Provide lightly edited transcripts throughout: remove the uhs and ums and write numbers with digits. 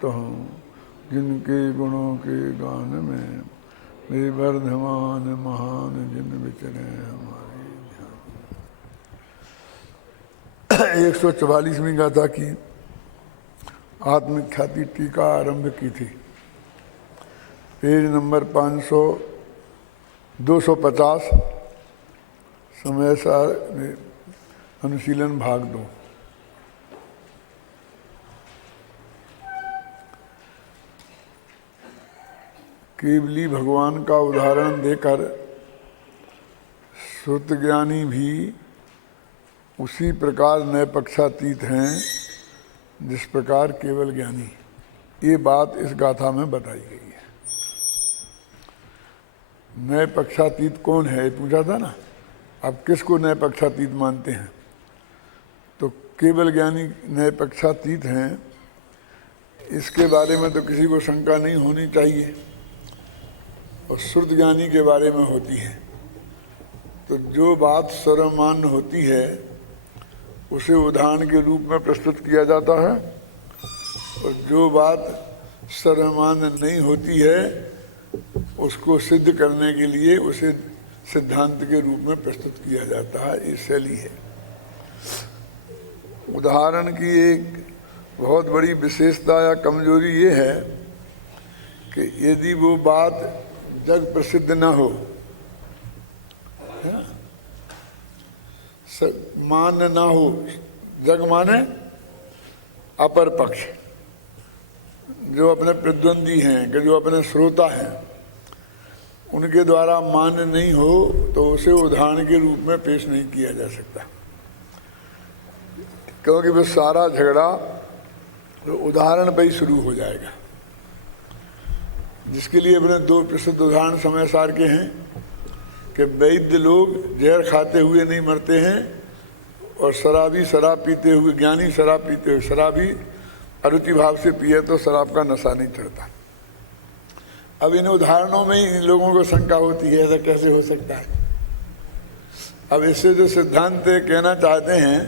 तो हूँ जिनके गुणों के गान में वे वर्धमान महान जिन विचरे हमारे ध्यान। 144वीं गाथा की आत्मख्याति टीका आरंभ की थी। पेज नंबर 250 समय सार अनुशीलन भाग 2। केवली भगवान का उदाहरण देकर श्रुतज्ञानी भी उसी प्रकार नैपक्षातीत हैं जिस प्रकार केवल ज्ञानी। ये बात इस गाथा में बताई गई है। नैपक्षातीत कौन है पूछा था ना। आप किसको नैपक्षातीत मानते हैं? तो केवल ज्ञानी नैपक्षातीत हैं, इसके बारे में तो किसी को शंका नहीं होनी चाहिए। और श्रुत ज्ञानी के बारे में होती है। तो जो बात सर्वमान्य होती है उसे उदाहरण के रूप में प्रस्तुत किया जाता है, और जो बात सर्वमान्य नहीं होती है उसको सिद्ध करने के लिए उसे सिद्धांत के रूप में प्रस्तुत किया जाता है। ये शैली है। उदाहरण की एक बहुत बड़ी विशेषता या कमजोरी ये है कि यदि वो बात जग प्रसिद्ध न हो, मान्य न हो, जग माने अपर पक्ष, जो अपने प्रतिद्वंदी हैं कि जो अपने श्रोता हैं उनके द्वारा मान्य नहीं हो तो उसे उदाहरण के रूप में पेश नहीं किया जा सकता, क्योंकि वह सारा झगड़ा उदाहरण पर ही शुरू हो जाएगा। जिसके लिए अपने दो प्रसिद्ध उदाहरण समय सार के हैं कि वैद्य लोग जहर खाते हुए नहीं मरते हैं और शराबी शराब पीते हुए, ज्ञानी शराब पीते हुए, शराबी अरुचि भाव से पिए तो शराब का नशा नहीं चढ़ता। अब इन उदाहरणों में ही इन लोगों को शंका होती है, ऐसा कैसे हो सकता है। अब इससे जो सिद्धांत कहना चाहते हैं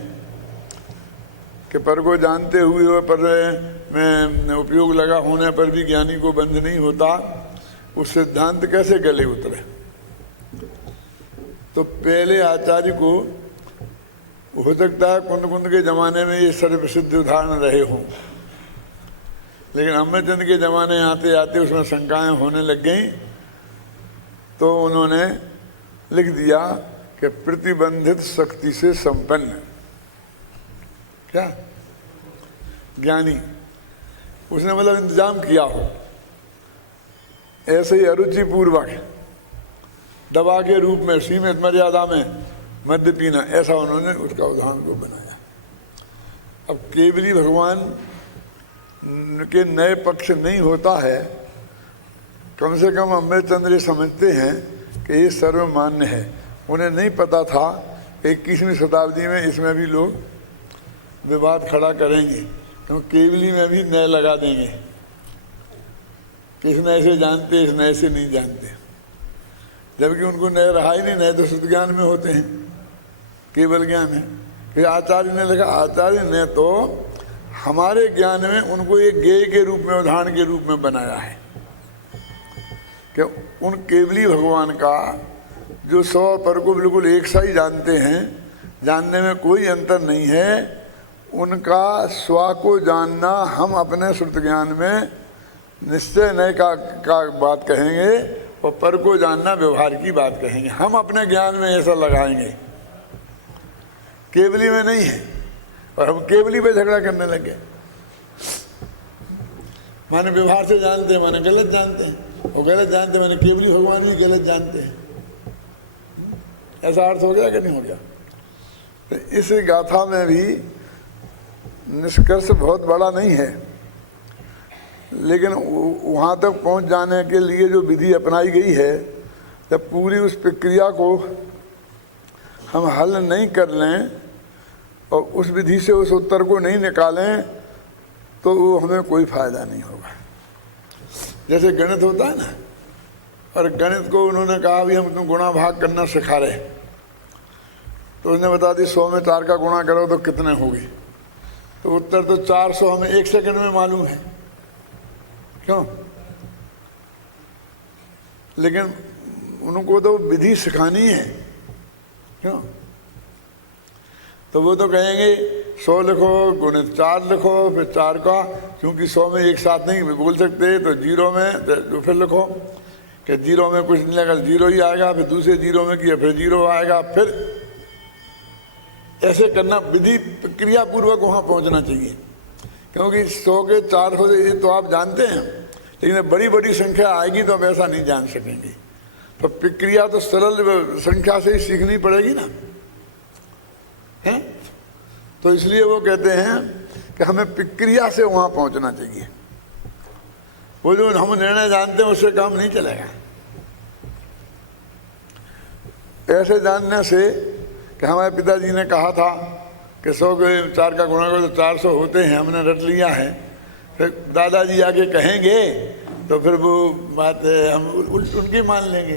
कि पर को जानते हुए और पर में उपयोग लगा होने पर भी ज्ञानी को बंध नहीं होता, उस सिद्धांत कैसे गले उतरे। तो पहले आचार्य को हो सकता है कुंद कुंद के ज़माने में ये सर्वप्रसिद्ध उदाहरण रहे हों, लेकिन अमरचंद के ज़माने आते आते उसमें शंकाएं होने लग गई, तो उन्होंने लिख दिया कि प्रतिबंधित शक्ति से संपन्न क्या ज्ञानी, उसने मतलब इंतजाम किया हो, ऐसे ही अरुचि पूर्वक दवा के रूप में सीमित मर्यादा में मद्य पीना, ऐसा उन्होंने उसका उदाहरण को बनाया। अब केवली भगवान के नए पक्ष नहीं होता है, कम से कम अमृतचंद्र समझते हैं कि ये सर्वमान्य है। उन्हें नहीं पता था 21वीं शताब्दी में इसमें भी लोग विवाद खड़ा करेंगे, तो केवली में भी नए लगा देंगे कि इस नए से जानते, इस नए से नहीं जानते, जबकि उनको नए रहा ही नहीं। नए तो शुद्ध ज्ञान में होते हैं, केवल ज्ञान है। फिर आचार्य ने लिखा, आचार्य ने तो हमारे ज्ञान में उनको एक ज्ञेय के रूप में, उदाहरण के रूप में बनाया है कि उन केवली भगवान का जो सौ पर को बिल्कुल एक सा ही जानते हैं, जानने में कोई अंतर नहीं है, उनका स्व को जानना हम अपने श्रुत ज्ञान में निश्चय नए का बात कहेंगे, और पर को जानना व्यवहार की बात कहेंगे। हम अपने ज्ञान में ऐसा लगाएंगे, केवली में नहीं है। और हम केवली पे झगड़ा करने लगे, माने व्यवहार से जानते हैं, माने गलत जानते हैं, और गलत जानते माने केवली भगवान भी गलत जानते हैं। ऐसा अर्थ हो गया कि नहीं हो गया। तो इस गाथा में भी निष्कर्ष बहुत बड़ा नहीं है, लेकिन वहाँ तक पहुँच जाने के लिए जो विधि अपनाई गई है, जब पूरी उस प्रक्रिया को हम हल नहीं कर लें और उस विधि से उस उत्तर को नहीं निकालें तो वो हमें कोई फायदा नहीं होगा। जैसे गणित होता है ना, और गणित को उन्होंने कहा भी हम तुम गुणा भाग करना सिखा रहे, तो उसने बता दी 100 में 4 का गुणा करो तो कितने होगी, तो उत्तर तो 400 हमें 1 सेकंड में मालूम है, क्यों? लेकिन उनको तो विधि सिखानी है, क्यों? तो वो तो कहेंगे 100 लिखो गुणित 4 लिखो, फिर 4 का, क्योंकि 100 में एक साथ नहीं बोल सकते, तो 0 में तो फिर लिखो कि 0 में कुछ नहीं लगा, 0 ही आएगा, फिर दूसरे 0 में किया फिर 0 आएगा, फिर ऐसे करना, विधि क्रिया पूर्वक वहाँ पहुँचना चाहिए। क्योंकि 100 के 4 हो ये तो आप जानते हैं, लेकिन बड़ी बड़ी संख्या आएगी तो आप ऐसा नहीं जान सकेंगे। तो प्रक्रिया तो सरल संख्या से ही सीखनी पड़ेगी ना, है? तो इसलिए वो कहते हैं कि हमें प्रक्रिया से वहाँ पहुँचना चाहिए। वो जो हम निर्णय जानते हैं उससे काम नहीं चलेगा। ऐसे जानने से कि हमारे पिताजी ने कहा था कि 100 के 4 का गुणा करो तो 400 होते हैं, हमने रट लिया है, फिर दादाजी आगे कहेंगे तो फिर वो बात हम उनकी मान लेंगे।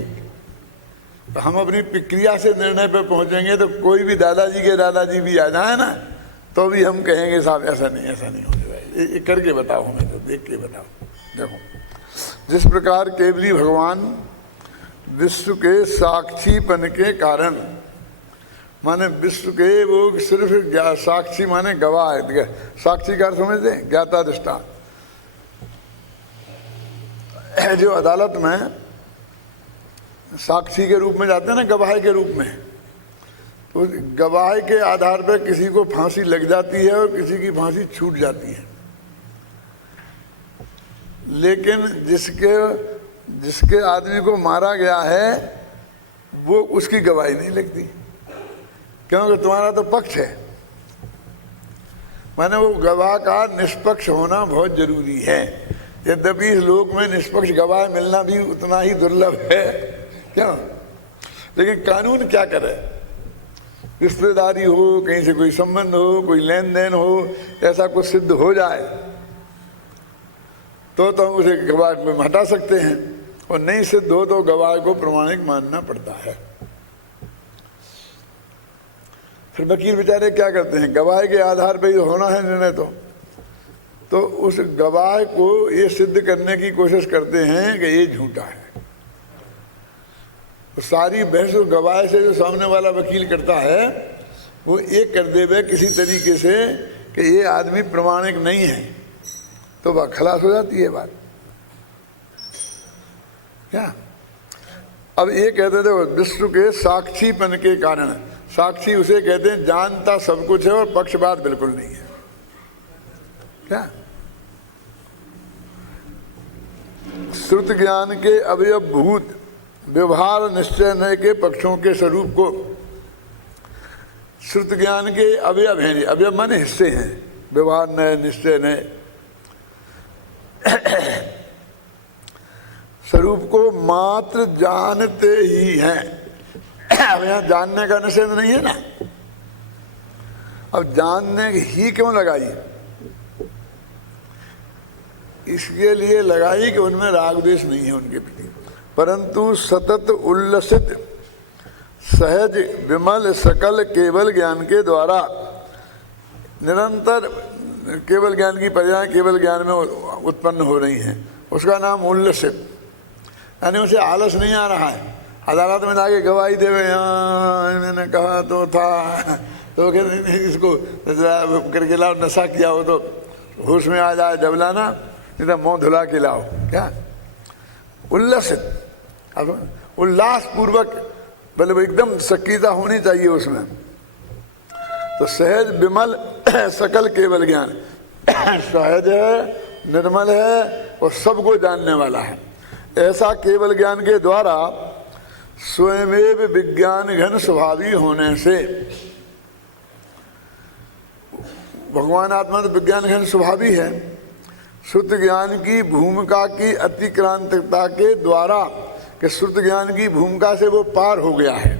तो हम अपनी प्रक्रिया से निर्णय पे पहुंचेंगे, तो कोई भी दादाजी के दादाजी भी आ जाए ना तो भी हम कहेंगे साहब ऐसा नहीं होने भाई, ये करके बताओ, हमें तो देख के बताओ। देखो, जिस प्रकार केवली भगवान विश्व के साक्षीपन के कारण, माने विश्व के वो सिर्फ साक्षी माने गवाह है, साक्षी का समझते हैं, ज्ञाता दृष्टा। जो अदालत में साक्षी के रूप में जाते हैं ना, गवाह के रूप में, तो गवाह के आधार पर किसी को फांसी लग जाती है और किसी की फांसी छूट जाती है। लेकिन जिसके आदमी को मारा गया है वो उसकी गवाही नहीं लगती, क्योंकि तुम्हारा तो पक्ष है। माने वो गवाह का निष्पक्ष होना बहुत जरूरी है। यद्यपि इस लोक में निष्पक्ष गवाह मिलना भी उतना ही दुर्लभ है, क्यों? लेकिन कानून क्या करे, रिश्तेदारी हो, कहीं से कोई संबंध हो, कोई लेन देन हो, ऐसा कुछ सिद्ध हो जाए तो हम उसे गवाह में हटा सकते हैं, और नहीं सिद्ध हो तो गवाह को प्रमाणिक मानना पड़ता है। फिर वकील बेचारे क्या करते हैं, गवाह के आधार पर ही होना है निर्णय, तो उस गवाह को ये सिद्ध करने की कोशिश करते हैं कि ये झूठा है। तो सारी बहस गवाह से जो सामने वाला वकील करता है वो एक कर देवे किसी तरीके से कि ये आदमी प्रमाणिक नहीं है, तो वह खलास हो जाती है बात, क्या? अब ये कहते थे विश्व के साक्षीपन के कारण, साक्षी उसे कहते हैं जानता सब कुछ है और पक्षपात बिल्कुल नहीं है, क्या? श्रुत ज्ञान के अवयव भूत व्यवहार निश्चय नय के पक्षों के स्वरूप को, श्रुत ज्ञान के अवयव हैं, अवयव माने हिस्से हैं, व्यवहार नय निश्चय नय स्वरूप को मात्र जानते ही हैं। अब यहाँ जानने का निषेध नहीं है ना, अब जानने ही क्यों लगाई? इसके लिए लगाई कि उनमें राग द्वेष नहीं है उनके प्रति, परंतु सतत उल्लसित सहज विमल सकल केवल ज्ञान के द्वारा निरंतर केवल ज्ञान की पर्याय केवल ज्ञान में उत्पन्न हो रही हैं, उसका नाम उल्लसित, यानी उसे आलस नहीं आ रहा है। अदालत में जाके गवाही देवे, हाँ इन्होंने कहा तो था, तो इसको करके लाओ, नशा किया हो तो होश में आ जाए जब लाना, नहीं तो मुँह धुला के लाओ, क्या? उल्लसित, अब उल्लास पूर्वक, मतलब एकदम सक्रियता होनी चाहिए उसमें। तो सहज विमल सकल केवल ज्ञान, सहज है, निर्मल है और सबको जानने वाला है, ऐसा केवल ज्ञान के द्वारा स्वयमेव विज्ञान घन स्वभावी होने से, भगवान आत्मा तो विज्ञान घन स्वभावी है, शुद्ध ज्ञान की भूमिका की अतिक्रांतता के द्वारा, कि शुद्ध ज्ञान की भूमिका से वो पार हो गया है,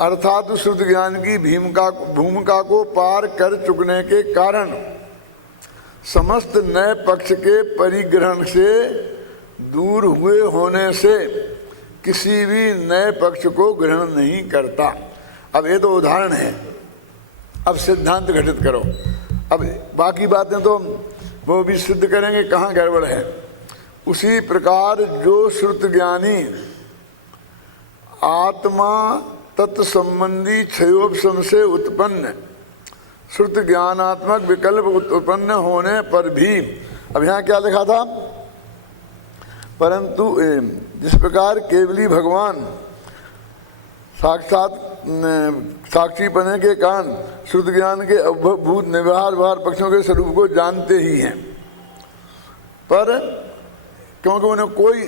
अर्थात शुद्ध ज्ञान की भूमिका को पार कर चुकने के कारण समस्त नए पक्ष के परिग्रहण से दूर हुए होने से किसी भी नए पक्ष को ग्रहण नहीं करता। अब ये तो उदाहरण है, अब सिद्धांत घटित करो। अब बाकी बातें तो वो भी सिद्ध करेंगे कहाँ गड़बड़ है। उसी प्रकार जो श्रुत ज्ञानी आत्मा तत्संबंधी क्षयोपशम से उत्पन्न श्रुत ज्ञानात्मक विकल्प उत्पन्न होने पर भी, अब यहाँ क्या लिखा था, परंतु जिस प्रकार केवली भगवान साक्षात साक्षी बने के कारण शुद्ध ज्ञान के अवभूत व्यवहार पक्षों के स्वरूप को जानते ही हैं, पर क्योंकि उन्हें कोई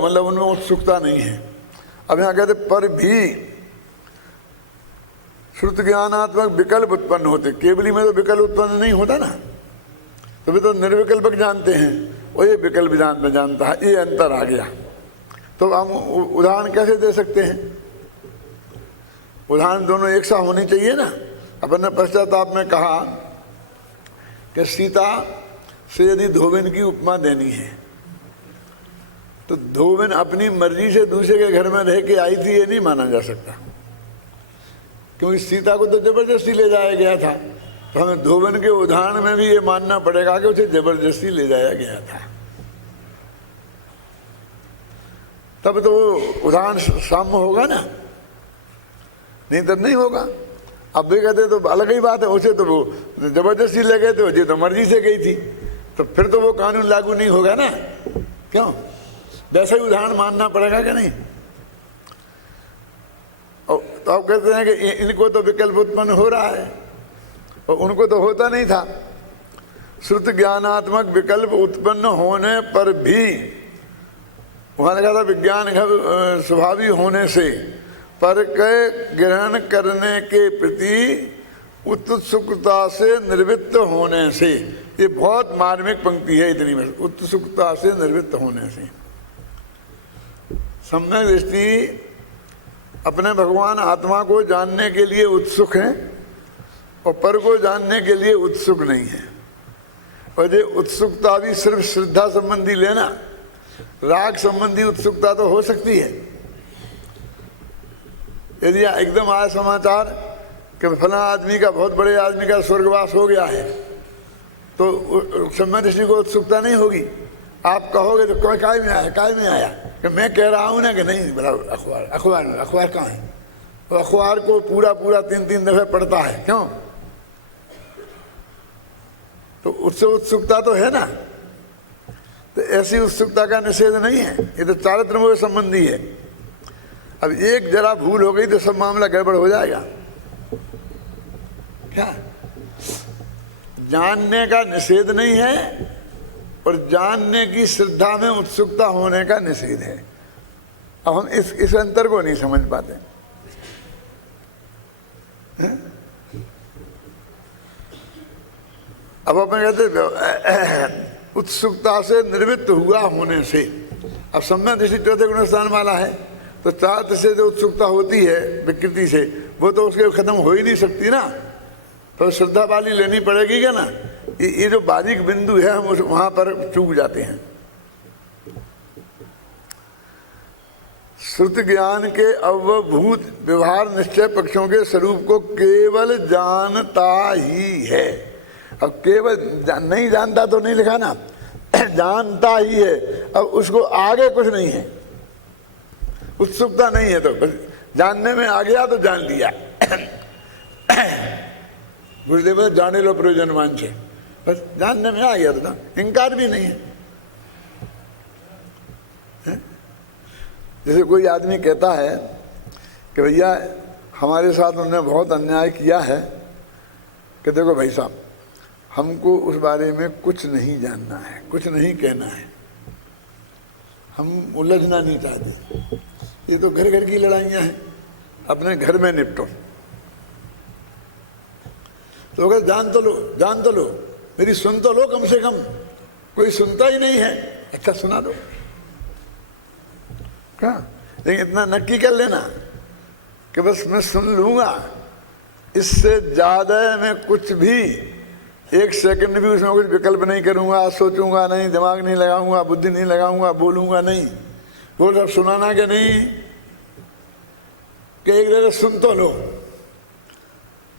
मतलब उनमें उत्सुकता नहीं है। अब यहाँ कहते पर भी श्रुत ज्ञानात्मक विकल्प उत्पन्न होते, केवली में तो विकल्प उत्पन्न नहीं होता ना, तभी तो निर्विकल्पक जानते हैं, और ये विकल्प जानता है, ये अंतर आ गया। तो हम उदाहरण कैसे दे सकते हैं? उदाहरण दोनों एक सा होनी चाहिए ना। अपन ने पश्चाताप में कहा कि सीता से यदि धोबिन की उपमा देनी है तो धोबिन अपनी मर्जी से दूसरे के घर में रह के आई थी, ये नहीं माना जा सकता, क्योंकि सीता को तो जबरदस्ती ले जाया गया था। तो हमें धोबिन के उदाहरण में भी ये मानना पड़ेगा कि उसे जबरदस्ती ले जाया गया था, तब तो वो उदाहरण साम्य होगा ना, नहीं तो नहीं होगा। अब भी कहते तो अलग ही बात है, उसे तो वो जबरदस्ती ले गए थे, ये तो मर्जी से गई थी, तो फिर तो वो कानून लागू नहीं होगा ना, क्यों? वैसा ही उदाहरण मानना पड़ेगा कि नहीं? तो आप कहते हैं कि इनको तो विकल्प उत्पन्न हो रहा है और उनको तो होता नहीं था। श्रुत ज्ञानात्मक विकल्प उत्पन्न होने पर भी, वहां लिखा था विज्ञान स्वभावी होने से, पर के ग्रहण करने के प्रति उत्सुकता से निर्वृत्त होने से, ये बहुत मार्मिक पंक्ति है इतनी में, उत्सुकता से निर्वृत्त होने से। सम्यक दृष्टि अपने भगवान आत्मा को जानने के लिए उत्सुक है और पर को जानने के लिए उत्सुक नहीं है। और ये उत्सुकता भी सिर्फ श्रद्धा संबंधी लेना, राग संबंधी उत्सुकता तो हो सकती है। यदि एकदम आया समाचार कि फला आदमी का, बहुत बड़े आदमी का स्वर्गवास हो गया है, तो सम्यक दृष्टि को उत्सुकता नहीं होगी। आप कहोगे तो कोई काय में आया कि मैं कह रहा हूँ ना कि नहीं, बड़ा अखबार कहाँ है? तो अखबार को पूरा 3 दफे पढ़ता है, क्यों? तो उससे उत्सुकता तो है ना। तो ऐसी उत्सुकता का निषेध नहीं है, ये तो चारित्र संबंधी है। अब एक जरा भूल हो गई तो सब मामला गड़बड़ हो जाएगा। क्या जानने का निषेध नहीं है और जानने की श्रद्धा में उत्सुकता होने का निषेध है। अब हम इस अंतर को नहीं समझ पाते। अब अपन कहते उत्सुकता से निर्वृत्त हुआ होने से। अब सम्यक दृष्टि चौथे गुण स्थान वाला है, तो चार से जो उत्सुकता होती है विकृति से, वो तो उसके खत्म हो ही नहीं सकती ना, तो श्रद्धा वाली लेनी पड़ेगी क्या ना। ये जो बारीक बिंदु है हम वहां पर चूक जाते हैं। श्रुत ज्ञान के अवभूत व्यवहार निश्चय पक्षों के स्वरूप को केवल जानता ही है। अब केवल नहीं जानता तो नहीं लिखा ना, जानता ही है। अब उसको आगे कुछ नहीं है, उत्सुकता नहीं है, तो बस जानने में आ गया तो जान लिया। गुरुदेव जाने लो प्रयोजनवान से, बस जानने में आ गया तो ना, इनकार भी नहीं है। जैसे कोई आदमी कहता है कि भैया हमारे साथ उन्होंने बहुत अन्याय किया है, कि देखो भाई साहब हमको उस बारे में कुछ नहीं जानना है, कुछ नहीं कहना है, हम उलझना नहीं चाहते, ये तो घर घर की लड़ाइयाँ हैं, अपने घर में निपटो। तो अगर जान तो लो, मेरी सुन तो लो कम से कम। कोई सुनता ही नहीं है, अच्छा सुना दो क्या, लेकिन इतना नक्की कर लेना कि बस मैं सुन लूंगा, इससे ज्यादा मैं कुछ भी एक सेकंड भी उसमें कुछ विकल्प नहीं करूंगा, सोचूंगा नहीं, दिमाग नहीं लगाऊंगा, बुद्धि नहीं लगाऊंगा, बोलूंगा नहीं। वो सब सुनाना कि नहीं कि एक जगह सुन तो लो,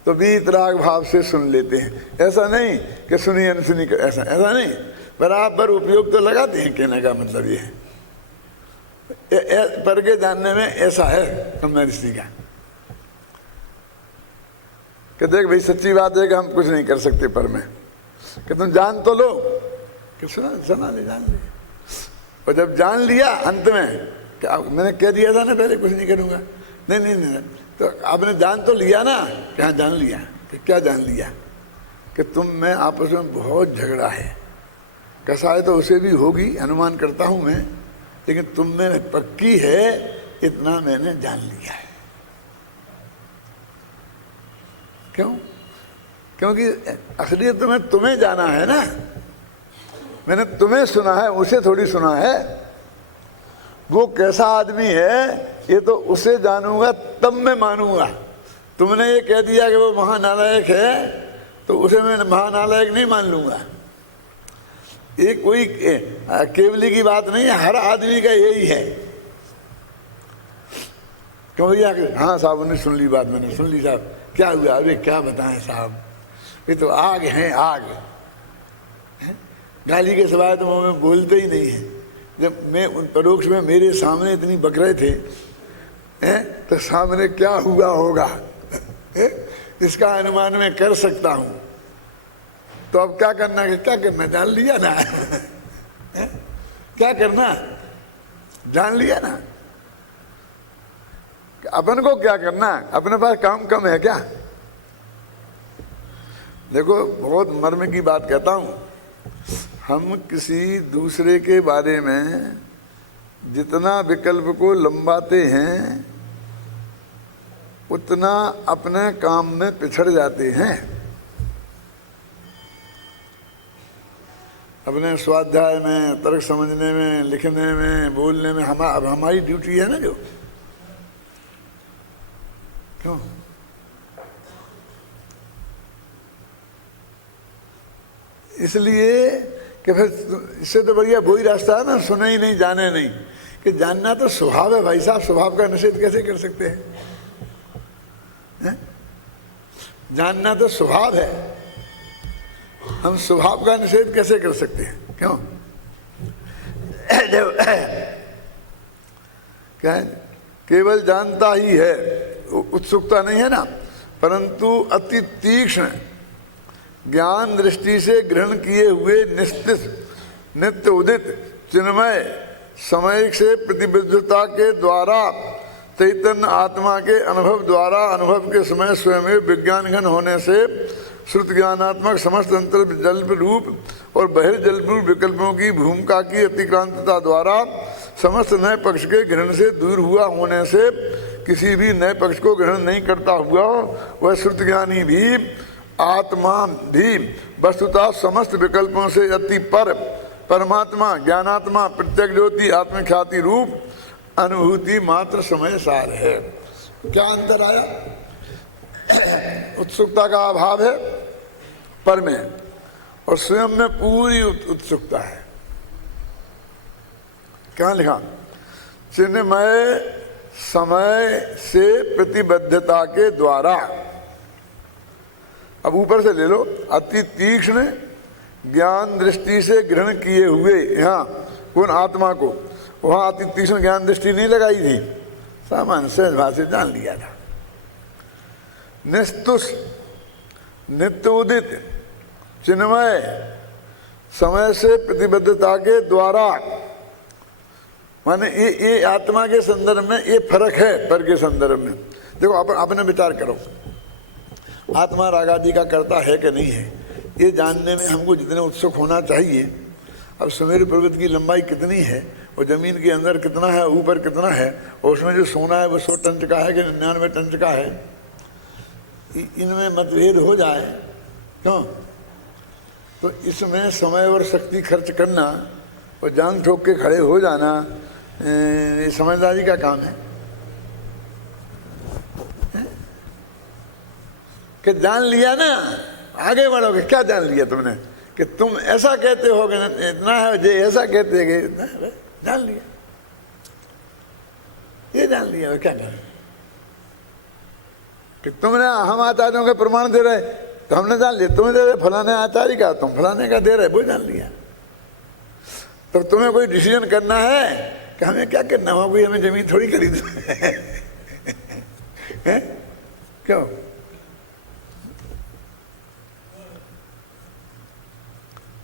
तो वीतराग भाव से सुन लेते हैं। ऐसा नहीं कि सुनी अनसुनी, ऐसा ऐसा नहीं, बराबर उपयोग तो लगाते हैं। कहने का मतलब ये है पर के जानने में ऐसा है ब्रह्म ऋषि का कि देख भाई सच्ची बात है कि हम कुछ नहीं कर सकते पर में, कि तुम जान तो लो, कि सुना ले जान ले। और जब जान लिया अंत में, क्या मैंने कह दिया था ना पहले कुछ नहीं करूँगा, नहीं नहीं नहीं, तो आपने जान तो लिया ना, क्या जान लिया, कि क्या जान लिया, कि तुम में आपस में बहुत झगड़ा है। कसाय तो उसे भी होगी अनुमान करता हूँ मैं, लेकिन तुम में पक्की है, इतना मैंने जान लिया है। क्यों? क्योंकि असलियत तो मैं तुम्हें जाना है ना, मैंने तुम्हें सुना है, उसे थोड़ी सुना है। वो कैसा आदमी है ये तो उसे जानूंगा तब मैं मानूंगा। तुमने ये कह दिया कि वो महानालायक है तो उसे मैं महानालायक नहीं मान लूंगा। ये कोई केवली की बात नहीं है, हर आदमी का यही है। क्यों भैया? हाँ साहब उन्हें सुन ली बात, मैंने सुन ली साहब, क्या हुआ? अरे क्या बताएं साहब, ये तो आग है आग। गाली के सिवाय तो मुँह में बोलते ही नहीं है। जब मैं उन परोक्ष में मेरे सामने इतनी बक रहे थे तो सामने क्या हुआ होगा इसका अनुमान मैं कर सकता हूँ। तो अब क्या करना है? क्या करना? जान लिया ना क्या करना? जान लिया ना। अपन को क्या करना? अपने पास काम कम है क्या? देखो बहुत मर्म की बात कहता हूँ, हम किसी दूसरे के बारे में जितना विकल्प को लंबाते हैं उतना अपने काम में पिछड़ जाते हैं। अपने स्वाध्याय में, तर्क समझने में, लिखने में, बोलने में अब हमारी ड्यूटी है ना जो। क्यों? इसलिए कि फिर इससे तो बढ़िया वही रास्ता है ना, सुने ही नहीं जाने नहीं। कि जानना तो स्वभाव है भाई साहब, स्वभाव का निषेध कैसे कर सकते हैं? जानना तो स्वभाव है, हम स्वभाव का निषेध कैसे कर सकते हैं? क्यों? क्या है? केवल जानता ही है, उत्सुकता नहीं है ना, परंतु अति तीक्ष्ण ज्ञान दृष्टि से ग्रहण किए हुए नित्य उदित चिन्मय समय से प्रतिबद्धता के द्वारा चैतन्य आत्मा के अनुभव द्वारा अनुभव के समय स्वयं विज्ञान घन होने से श्रुत ज्ञानात्मक समस्त अंतर जल्प रूप और बहिर्जल्प रूप विकल्पों की भूमिका की अतिक्रांतता द्वारा समस्त नए पक्ष के ग्रहण से दूर हुआ होने से किसी भी नए पक्ष को ग्रहण नहीं करता हुआ वह श्रुत ज्ञानी भी आत्मा भी वस्तुतः समस्त विकल्पों से अति पर परमात्मा ज्ञानात्मा प्रत्यक्ष ज्योति आत्मख्याति रूप अनुभूति मात्र समय सार है। क्या अंतर आया? उत्सुकता का अभाव है पर में, और स्वयं में पूरी उत्सुकता है। क्या लिखा? चिन्मय समय से प्रतिबद्धता के द्वारा। अब ऊपर से ले लो, अति तीक्ष्ण ज्ञान दृष्टि से ग्रहण किए हुए, यहाँ कौन? आत्मा को। वहाँ अति तीक्ष्ण ज्ञान दृष्टि नहीं लगाई थी, सामान्य सहज भाव से जान लिया था। निस्तुष नित्य उदित चिन्मय समय से प्रतिबद्धता के द्वारा, माने ये आत्मा के संदर्भ में ये फर्क है पर के संदर्भ में। देखो अपने विचार करो, आत्मा रागादि का करता है कि नहीं है, ये जानने में हमको जितने उत्सुक होना चाहिए। अब सुमेरु पर्वत की लंबाई कितनी है और ज़मीन के अंदर कितना है, ऊपर कितना है, और उसमें जो सोना है वो 100 टन का है कि 99 टन का है, इनमें मतभेद हो जाए क्यों? तो इसमें समय और शक्ति खर्च करना और जान ठोक के खड़े हो जाना ये समझदारी का काम है कि जान लिया ना, आगे बढ़ोगे। क्या जान लिया तुमने? कि तुम ऐसा कहते होगे ना, इतना है जे ऐसा कहते हैं, इतना है, जान लिया, ये जान लिया। क्या करें? कि तुमने हम आचार्यों के प्रमाण दे रहे, तो हमने जान लिया तुम्हें दे रहे फलाने आचार्य का, तुम फलाने का दे रहे, वो जान लिया। तो तुम्हें कोई डिसीजन करना है कि हमें क्या करना हुआ, कोई हमें जमीन थोड़ी खरीद है? क्यों?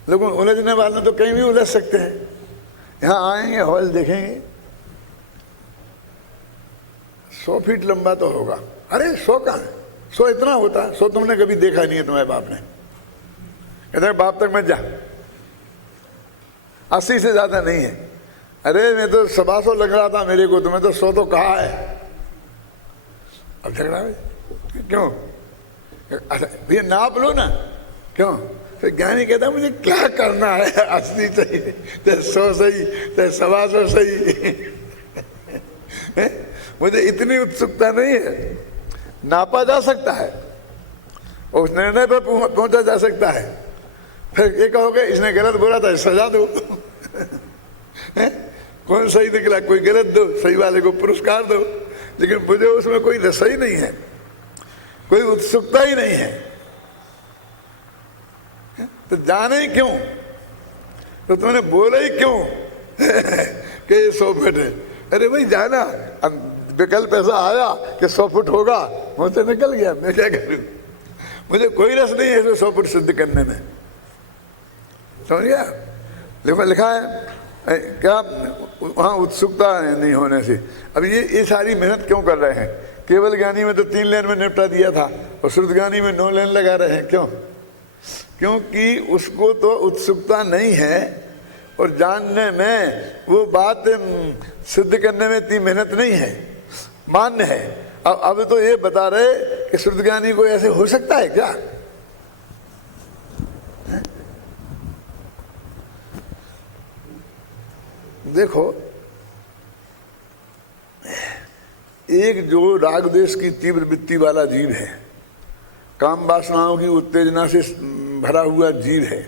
लोगों उलझने वाले तो कहीं भी उलझ सकते हैं। यहाँ आएंगे, हॉल देखेंगे, 100 फीट लंबा तो होगा। अरे 100 कहाँ है, 100 इतना होता है, 100 तुमने कभी देखा नहीं है तुम्हारे बाप ने। कहते बाप तक मत जा, 80 से ज्यादा नहीं है। अरे मैं तो 125 लग रहा था मेरे को, तुम्हें तो 100 तो कहा है। अब झगड़ा है क्यों? अच्छा भैया नाप लो ना, क्यों? फिर ज्ञानी कहता है मुझे क्या करना है, 80 चाहिए चाहे 100 सही चाहे 125 सही मुझे इतनी उत्सुकता नहीं है। नापा जा सकता है, उस निर्णय पर पहुंचा जा सकता है। फिर ये कहोगे इसने गलत बोला था, सजा दो कौन सही निकला, कोई गलत दो, सही वाले को पुरस्कार दो। लेकिन मुझे उसमें कोई रस ही नहीं है, कोई उत्सुकता ही नहीं है। तो जाने ही क्यों, तो तुमने बोला ही क्यों कि ये 100 फुट है? अरे भाई जाना, विकल्प ऐसा आया कि 100 फुट होगा, मुझसे निकल गया, मैं क्या करूं? मुझे कोई रस नहीं है 100 फुट सिद्ध करने में, समझ गया? लिखा है क्या वहाँ उत्सुकता नहीं होने से। अब ये सारी मेहनत क्यों कर रहे हैं? केवल ज्ञानी में तो 3 लेन में निपटा दिया था, और श्रुत ज्ञानी में 9 लेन लगा रहे हैं। क्यों? क्योंकि उसको तो उत्सुकता नहीं है, और जानने में, वो बात सिद्ध करने में इतनी मेहनत नहीं है, मान्य है। अब तो ये बता रहे कि श्रुत ज्ञानी को ऐसे हो सकता है क्या? देखो, एक जो राग द्वेष की तीव्र वृत्ति वाला जीव है, काम वासनाओं की उत्तेजना से भरा हुआ जीव है,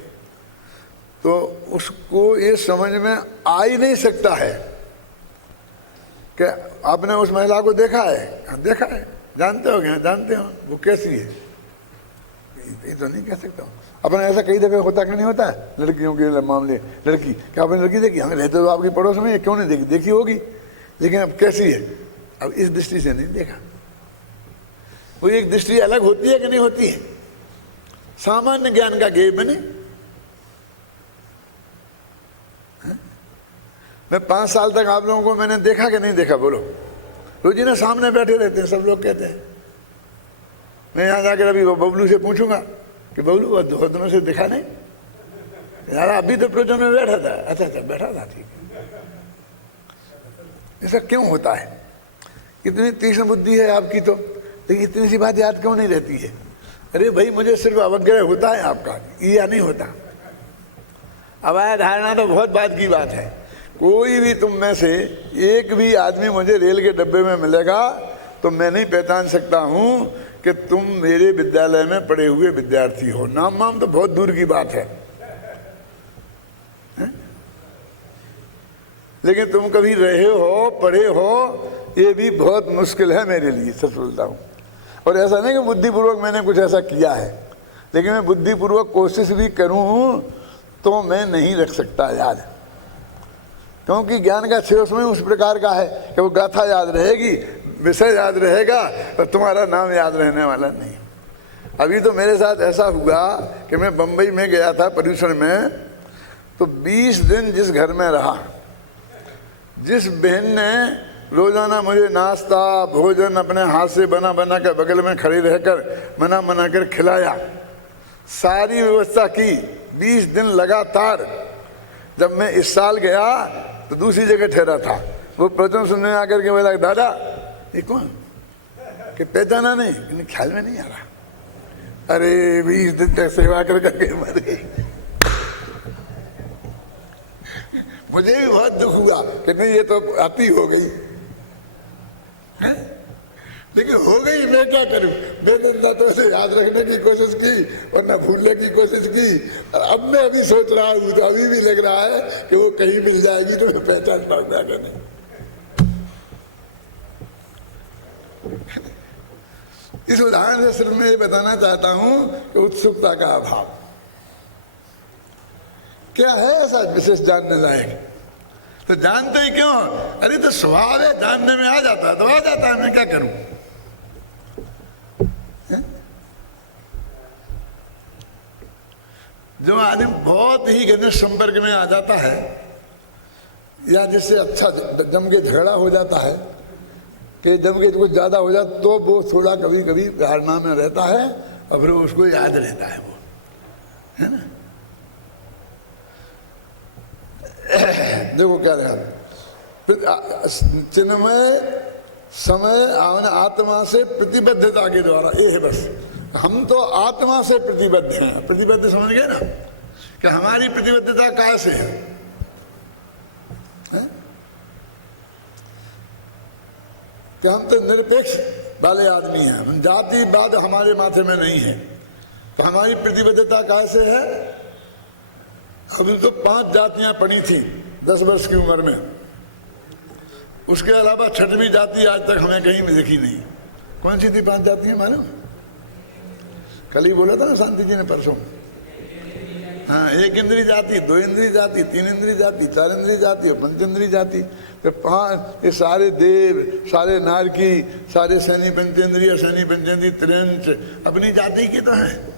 तो उसको ये समझ में आ ही नहीं सकता है कि आपने उस महिला को देखा है। देखा है, जानते हो क्या? जानते हो वो कैसी है? ये तो नहीं कह सकता हूँ। अपने ऐसा कई दफे होता कि नहीं होता है लड़कियों के मामले, लड़की क्या आपने लड़की देखी? हमें रहते तो आपकी पड़ोस में, क्यों नहीं देखी? देखी होगी, लेकिन अब कैसी है? अब इस दृष्टि से नहीं देखा। वो एक दृष्टि अलग होती है कि नहीं होती है? सामान्य ज्ञान का गेय बने। मैं 5 साल तक आप लोगों को मैंने देखा कि नहीं देखा? बोलो। रोजीना सामने बैठे रहते हैं, सब लोग कहते हैं। मैं यहाँ जाकर अभी बबलू से पूछूंगा कि बबलू वो 2 दिनों से दिखा नहीं यार, अभी तो प्रयोजन में बैठा था। अच्छा अच्छा बैठा था, ठीक है। ऐसा क्यों होता है? इतनी तीक्ष्ण बुद्धि है आपकी तो, लेकिन इतनी सी बात याद क्यों नहीं रहती है? अरे भाई मुझे सिर्फ अवग्रह होता है आपका, या नहीं होता? अवैध धारणा तो बहुत बात की बात है। कोई भी तुम में से एक भी आदमी मुझे रेल के डब्बे में मिलेगा तो मैं नहीं पहचान सकता हूं कि तुम मेरे विद्यालय में पढ़े हुए विद्यार्थी हो। नाम वाम तो बहुत दूर की बात है, लेकिन तुम कभी रहे हो, पढ़े हो, ये भी बहुत मुश्किल है मेरे लिए, सच बोलता हूँ। और ऐसा नहीं कि बुद्धिपूर्वक मैंने कुछ ऐसा किया है, लेकिन मैं बुद्धिपूर्वक कोशिश भी करूँ तो मैं नहीं रख सकता याद, क्योंकि ज्ञान का क्षय उसमें उस प्रकार का है कि वो गाथा याद रहेगी, विषय याद रहेगा, और तुम्हारा नाम याद रहने वाला नहीं। अभी तो मेरे साथ ऐसा हुआ कि मैं बम्बई में गया था पर्यूषण में, तो 20 दिन जिस घर में रहा, जिस बहन ने रोजाना मुझे नाश्ता भोजन अपने हाथ से बना बना कर बगल में खड़ी रहकर मना कर खिलाया, सारी व्यवस्था की 20 दिन लगातार। जब मैं इस साल गया तो दूसरी जगह ठहरा था, वो प्रवचन सुनने आकर के बोला दादा ये कौन, कि पहचाना नहीं, ख्याल में नहीं आ रहा। अरे 20 दिन तक सेवा करके मर गई। मुझे भी बहुत दुख हुआ कि नहीं ये तो अति हो गई है? लेकिन हो गई, मैं क्या करूं? मैंने ना तो ऐसे याद रखने की कोशिश की और ना भूलने की कोशिश की। और अब मैं अभी सोच रहा हूं, तो अभी भी लग रहा है कि वो कहीं मिल जाएगी तो मैं पहचान पाऊंगा कि नहीं। इस उदाहरण से सिर्फ मैं ये बताना चाहता हूं कि उत्सुकता का अभाव क्या है ऐसा विशेष जानने लायक। तो जानते ही क्यों? अरे तो स्वभाव है, जानने में आ जाता है तो आ जाता है, मैं क्या करूं। जो आदमी बहुत ही घनिष्ठ संपर्क में आ जाता है या जिससे अच्छा जम के झगड़ा हो जाता है कि जम के कुछ ज्यादा हो जाता तो वो थोड़ा कभी कभी धारणा में रहता है और फिर उसको याद रहता है, वो है ना। देखो क्या रहा, चिन्मय समय आत्मा से प्रतिबद्धता के द्वारा, ये है बस। हम तो आत्मा से प्रतिबद्ध हैं। प्रतिबद्ध समझ गए ना कि हमारी प्रतिबद्धता कैसे है? कि हम तो निरपेक्ष वाले आदमी हैं, हम जातिवाद हमारे माथे में नहीं है। तो हमारी प्रतिबद्धता कैसे है? अभी तो 5 जातियां पड़ी थी 10 वर्ष की उम्र में, उसके अलावा 6वीं जाति आज तक हमें कहीं भी दिखी नहीं। कौन सी थी 5 जातियां मालूम? कल ही बोला था ना शांति जी ने परसों। हाँ, 1 इंद्रिय जाति, 2 इंद्रिय जाति, 3 इंद्रिय जाति, 4 इंद्रिय जाति और 5 इंद्रिय जाति। तो 5 ये सारे देव, सारे नारकी, सारे शनि पंचेंद्रिय, शनि पंचेंद्रिय त्रिंश अपनी जाति की तो है।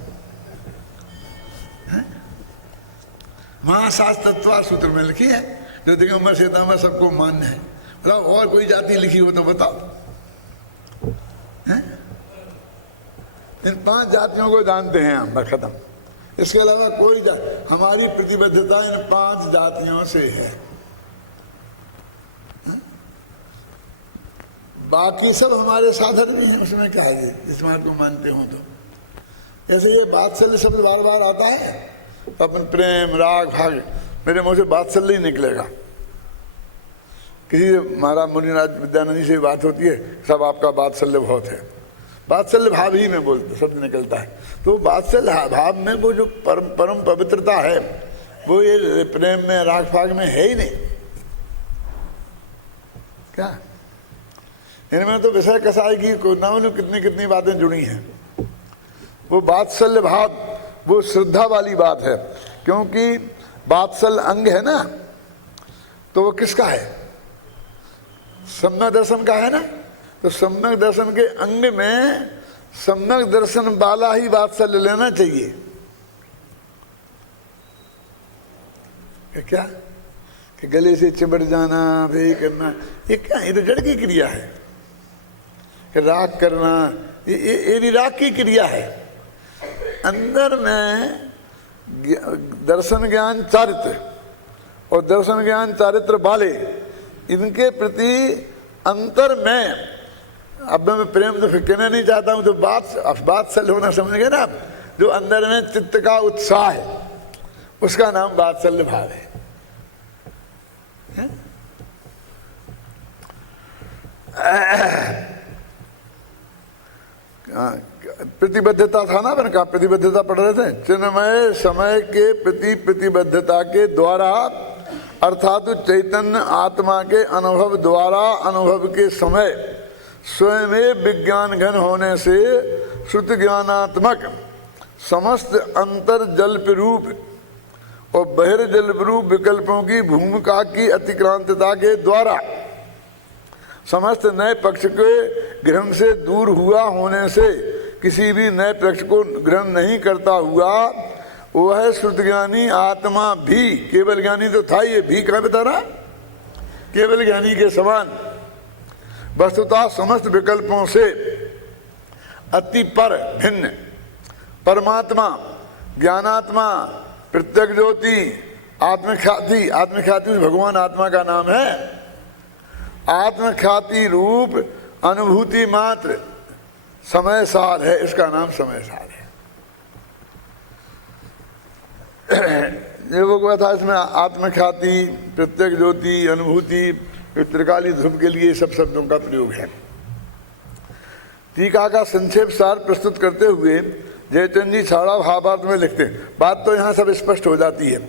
महाशास्त्र तत्व सूत्र में लिखी है, जो दिगंबर श्वेतांबर सबको मान्य है। बताओ और कोई जाति लिखी हो तो बताओ। इन 5 जातियों को जानते हैं हम, बस खत्म। इसके अलावा कोई हमारी प्रतिबद्धता इन 5 जातियों से है। बाकी सब हमारे साधन भी हैं, उसमें क्या है इस बात को मानते हो तो। ऐसे ये वात्सल्य शब्द बार बार आता है तो अपन प्रेम राग भाग, मेरे मुंह से वात्सल्य ही निकलेगा। किसी महाराज मुनिराज विद्यानंद जी से बात होती है, सब आपका वात्सल्य बहुत है, वात्सल्य भाव ही में बोलते शब्द निकलता है। तो वात्सल्य भाव में वो जो परम पवित्रता है वो ये प्रेम में राग भाग में है ही नहीं। क्या इनमें तो विषय कसाई की ना कितनी बातें जुड़ी हैं। वो वात्सल्य भाव वो श्रद्धा वाली बात है, क्योंकि वात्सल्य अंग है ना, तो वो किसका है? सम्यक दर्शन का है ना। तो सम्यक दर्शन के अंग में सम्यक दर्शन वाला ही वात्सल्य लेना चाहिए। क्या कि गले से चिमट जाना, ये करना, ये क्या? ये तो जड़ की क्रिया है। कि राग करना, ये भी राग की क्रिया है। अंदर में दर्शन ज्ञान चारित्र और दर्शन ज्ञान चारित्र वाले, इनके प्रति अंतर में, अब मैं प्रेम तो फिर कहना नहीं चाहता हूं, तो वात्सल्य होना समझ गए ना आप। जो अंदर में चित्त का उत्साह है उसका नाम वात्सल्य भाव है। प्रतिबद्धता था ना, मैंने कहा प्रतिबद्धता पढ़ रहे थे। चिन्मय समय के प्रति प्रतिबद्धता के द्वारा, अर्थात चैतन्य आत्मा के अनुभव द्वारा, अनुभव के समय स्वयं विज्ञान घन होने से श्रुत ज्ञानात्मक समस्त अंतर जल्प रूप और बहिर्जल्प रूप विकल्पों की भूमिका की अतिक्रांतता के द्वारा समस्त नए पक्ष के ग्रहण से दूर हुआ होने से किसी भी नए पक्ष को ग्रहण नहीं करता हुआ वह श्रुत ज्ञानी आत्मा भी, केवल ज्ञानी तो था, ये भी कहाँ बता रहा, केवल ज्ञानी के समान वस्तुतः समस्त विकल्पों से अति पर भिन्न परमात्मा, ज्ञानात्मा, प्रत्यक्ष ज्योति, आत्मख्याति, आत्मख्याति भगवान आत्मा का नाम है, आत्मख्याति रूप अनुभूति मात्र समय सार है, इसका नाम समय सार है। ये वो कहा था, इसमें आत्मख्याति, प्रत्यक्ष ज्योति, अनुभूति, त्रिकाली ध्रुव के लिए सब शब्दों का प्रयोग है। टीका का संक्षेप सार प्रस्तुत करते हुए जयचंद जी छाड़ा भावार्थ में लिखते हैं। बात तो यहाँ सब स्पष्ट हो जाती है,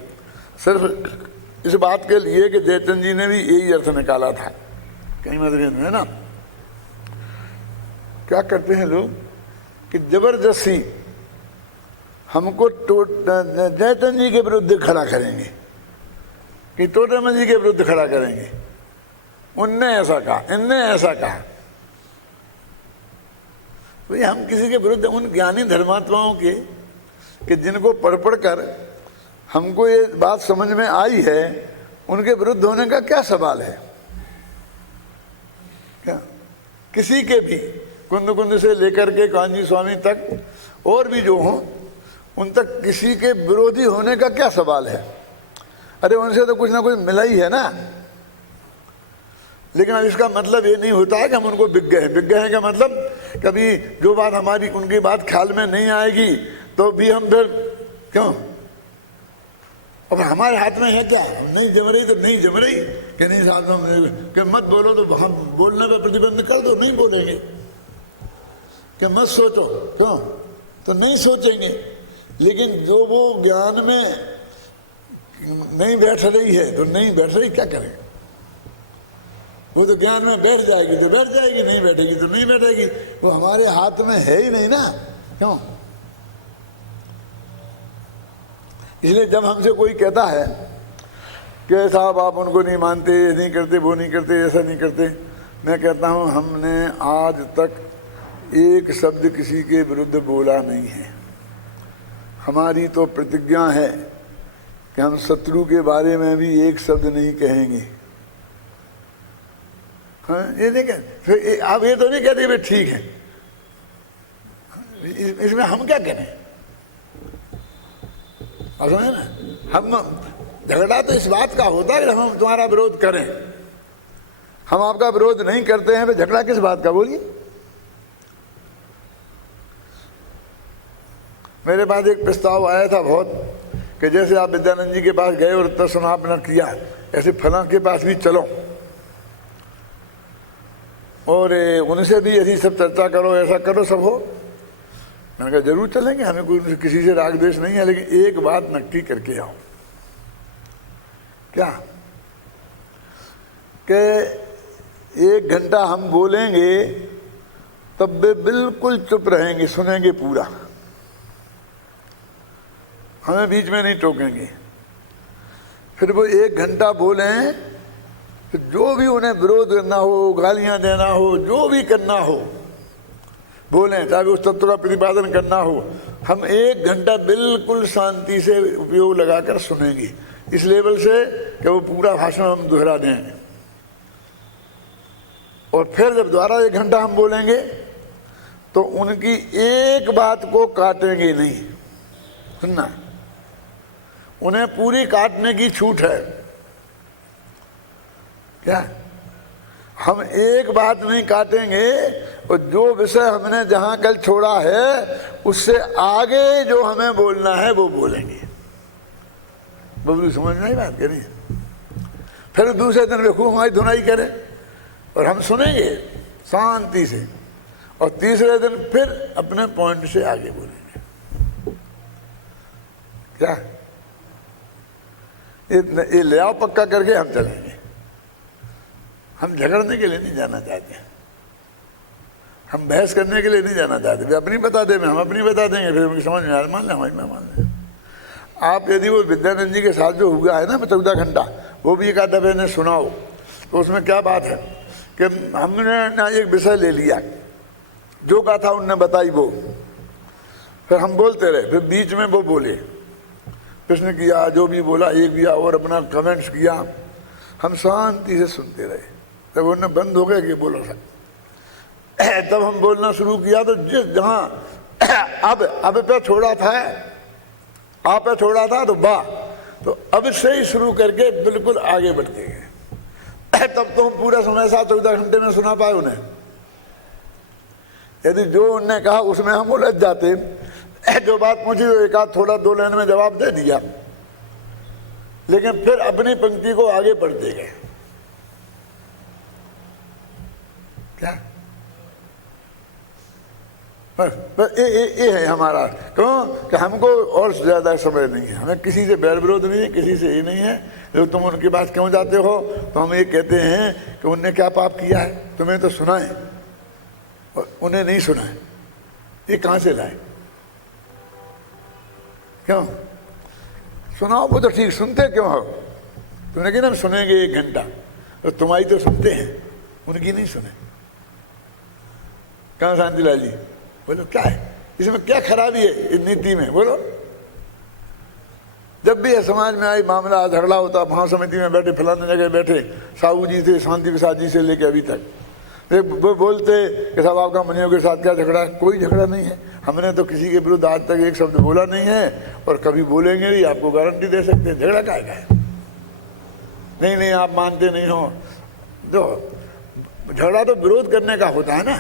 सिर्फ इस बात के लिए कि जयचंद जी ने भी यही अर्थ निकाला था कहीं मत है ना। क्या करते हैं लोग कि जबरदस्ती हमको जयतन जी के विरुद्ध खड़ा करेंगे, कि टोटरमल जी के विरुद्ध खड़ा करेंगे, उनने ऐसा कहा, इनने ऐसा कहा। तो ये हम किसी के विरुद्ध, उन ज्ञानी धर्मात्माओं के कि जिनको पढ़ पढ़ कर हमको ये बात समझ में आई है, उनके विरुद्ध होने का क्या सवाल है? क्या किसी के भी कुंद कुंद से लेकर के कांजी स्वामी तक और भी जो हों, उन तक किसी के विरोधी होने का क्या सवाल है? अरे उनसे तो कुछ ना कुछ मिला ही है ना। लेकिन अब इसका मतलब ये नहीं होता है कि हम उनको बिक गए हैं। बिक गए हैं का मतलब कभी जो बात हमारी उनकी बात ख्याल में नहीं आएगी तो भी हम फिर क्यों, अब हमारे हाथ में है क्या? नहीं जम रही तो नहीं जम रही, कि नहीं साहब कि मत बोलो तो हम बोलने पर प्रतिबंध कर दो, नहीं बोलेंगे। कि मत सोचो, क्यों? तो नहीं सोचेंगे। लेकिन जो वो ज्ञान में नहीं बैठ रही है तो नहीं बैठ रही, क्या करें? वो तो ज्ञान में बैठ जाएगी तो बैठ जाएगी, नहीं बैठेगी तो नहीं बैठेगी। वो हमारे हाथ में है ही नहीं ना, क्यों? इसलिए जब हमसे कोई कहता है कि साहब आप उनको नहीं मानते, ये नहीं करते, वो नहीं करते, ऐसा नहीं करते, मैं कहता हूँ हमने आज तक एक शब्द किसी के विरुद्ध बोला नहीं है। हमारी तो प्रतिज्ञा है कि हम शत्रु के बारे में भी एक शब्द नहीं कहेंगे। हाँ, ये नहीं कह, आप ये तो नहीं कहते भाई ठीक है, इसमें हम क्या करें? समझे ना, हम झगड़ा तो इस बात का होता है कि हम तुम्हारा विरोध करें। हम आपका विरोध नहीं करते हैं, तो झगड़ा किस बात का? बोलिए। मेरे पास एक प्रस्ताव आया था बहुत, कि जैसे आप विद्यानंद जी के पास गए और उत्तर समापन किया, ऐसे फलां के पास भी चलो और उनसे भी ऐसी सब चर्चा करो, ऐसा करो, सब हो। मैंने कहा जरूर चलेंगे, हमें कोई किसी से राग द्वेष नहीं है, लेकिन एक बात नक्की करके आओ। क्या? कि 1 घंटा हम बोलेंगे तब वे बिल्कुल चुप रहेंगे, सुनेंगे पूरा, हमें बीच में नहीं टोकेंगे। फिर वो 1 घंटा बोलें तो जो भी उन्हें विरोध करना हो, गालियां देना हो, जो भी करना हो बोलें, चाहे उस तत्व का प्रतिपादन करना हो, हम 1 घंटा बिल्कुल शांति से उपयोग लगाकर सुनेंगे, इस लेवल से कि वो पूरा भाषण हम दोहरा दें। और फिर जब दोबारा 1 घंटा हम बोलेंगे तो उनकी एक बात को काटेंगे नहीं। सुनना, उन्हें पूरी काटने की छूट है। क्या? हम एक बात नहीं काटेंगे और जो विषय हमने जहां कल छोड़ा है उससे आगे जो हमें बोलना है वो बोलेंगे। बबलू समझ में आई बात करी? फिर दूसरे दिन वे खूब हमारी धुनाई करें और हम सुनेंगे शांति से, और तीसरे दिन फिर अपने पॉइंट से आगे बोलेंगे। क्या? ये ले आओ पक्का करके हम चलेंगे। हम झगड़ने के लिए नहीं जाना चाहते, हम बहस करने के लिए नहीं जाना चाहते। वे अपनी बता दे, हम अपनी बता देंगे, फिर उनकी समझ में मान लें, हमारी मान लें। आप यदि वो विद्यानंद जी के साथ जो हुआ है ना 14 घंटा, वो भी एक आधा ने सुनाओ, तो उसमें क्या बात है कि हमने ना एक विषय ले लिया, जो गाथा उनने बताई वो, फिर हम बोलते रहे, फिर बीच में वो बोले, प्रश्न किया, जो भी बोला एक दिया और अपना कमेंट्स किया, हम शांति से सुनते रहे। तब उन्होंने बंद हो गया कि बोलो सर, तब हम बोलना शुरू किया। तो जिस जहाँ अब पे छोड़ा था, आप पे छोड़ा था तो वाह, तो अब से ही शुरू करके बिल्कुल आगे बढ़ते गए। तब तो हम पूरा समय 14 घंटे में सुना पाए उन्हें। यदि जो उन्होंने कहा उसमें हम उलझ जाते, जो बात पूछी तो एक आध थोड़ा 2 लाइन में जवाब दे दिया, लेकिन फिर अपनी पंक्ति को आगे बढ़ते गए। क्या? बस ये है हमारा। क्यों? कि हमको और ज्यादा समय नहीं है, हमें किसी से बैर विरोध नहीं है, किसी से ये नहीं है। जब तुम उनके पास क्यों जाते हो तो हम ये कहते हैं कि उनने क्या पाप किया है, तुम्हें तो सुना है और उन्हें नहीं सुना है। ये कहाँ से लाए? क्यों सुनाओ? वो तो ठीक, सुनते क्यों हो? तुमने कहा ना सुनेंगे 1 घंटा, तो तुम्हारी तो सुनते हैं, उनकी नहीं सुने। कहाँ शांतिलाल जी? बोलो क्या है इसमें, क्या खराबी है इस नीति में? बोलो। जब भी समाज में आई मामला झगड़ा होता, महासमिति में बैठे, फलाने जगह बैठे, साहू जी से, शांति प्रसाद जी से लेके अभी तक वो बोलते कि साहब आपका मनियों के साथ क्या झगड़ा है? कोई झगड़ा नहीं है, हमने तो किसी के विरुद्ध आज तक एक शब्द बोला नहीं है और कभी बोलेंगे नहीं, आपको गारंटी दे सकते हैं। झगड़ा क्या है? नहीं नहीं आप मानते नहीं हो, तो झगड़ा तो विरोध करने का होता है ना।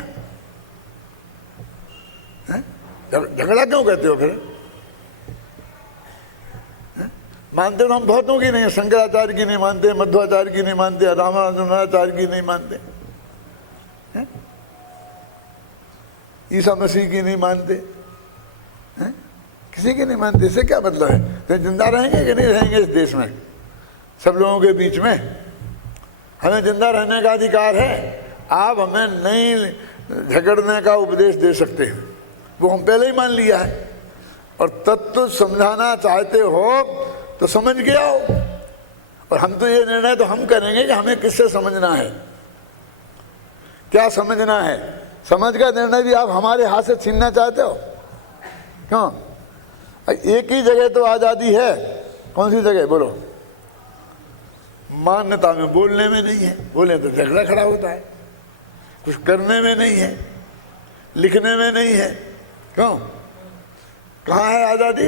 झगड़ा क्यों कहते हो फिर? मानते तो हम बहुतों की नहीं, शंकराचार्य की नहीं मानते, मध्वाचार्य की नहीं मानते, रामानुजाचार्य की नहीं मानते, ईसा मसीह की नहीं मानते, किसी की नहीं मानते। इससे क्या मतलब है? तो जिंदा रहेंगे कि नहीं रहेंगे इस देश में, सब लोगों के बीच में? हमें जिंदा रहने का अधिकार है। आप हमें नहीं झगड़ने का उपदेश दे सकते हैं, वो हम पहले ही मान लिया है। और तत्व समझाना चाहते हो तो समझ के आओ। और हम तो ये निर्णय तो हम करेंगे कि हमें किससे समझना है, क्या समझना है। समझ का निर्णय भी आप हमारे हाथ से छीनना चाहते हो? क्यों? एक ही जगह तो आज़ादी है, कौन सी जगह बोलो? मान्यता में, बोलने में नहीं है। बोले तो झगड़ा खड़ा होता है। कुछ करने में नहीं है, लिखने में नहीं है। क्यों? कहाँ है आज़ादी?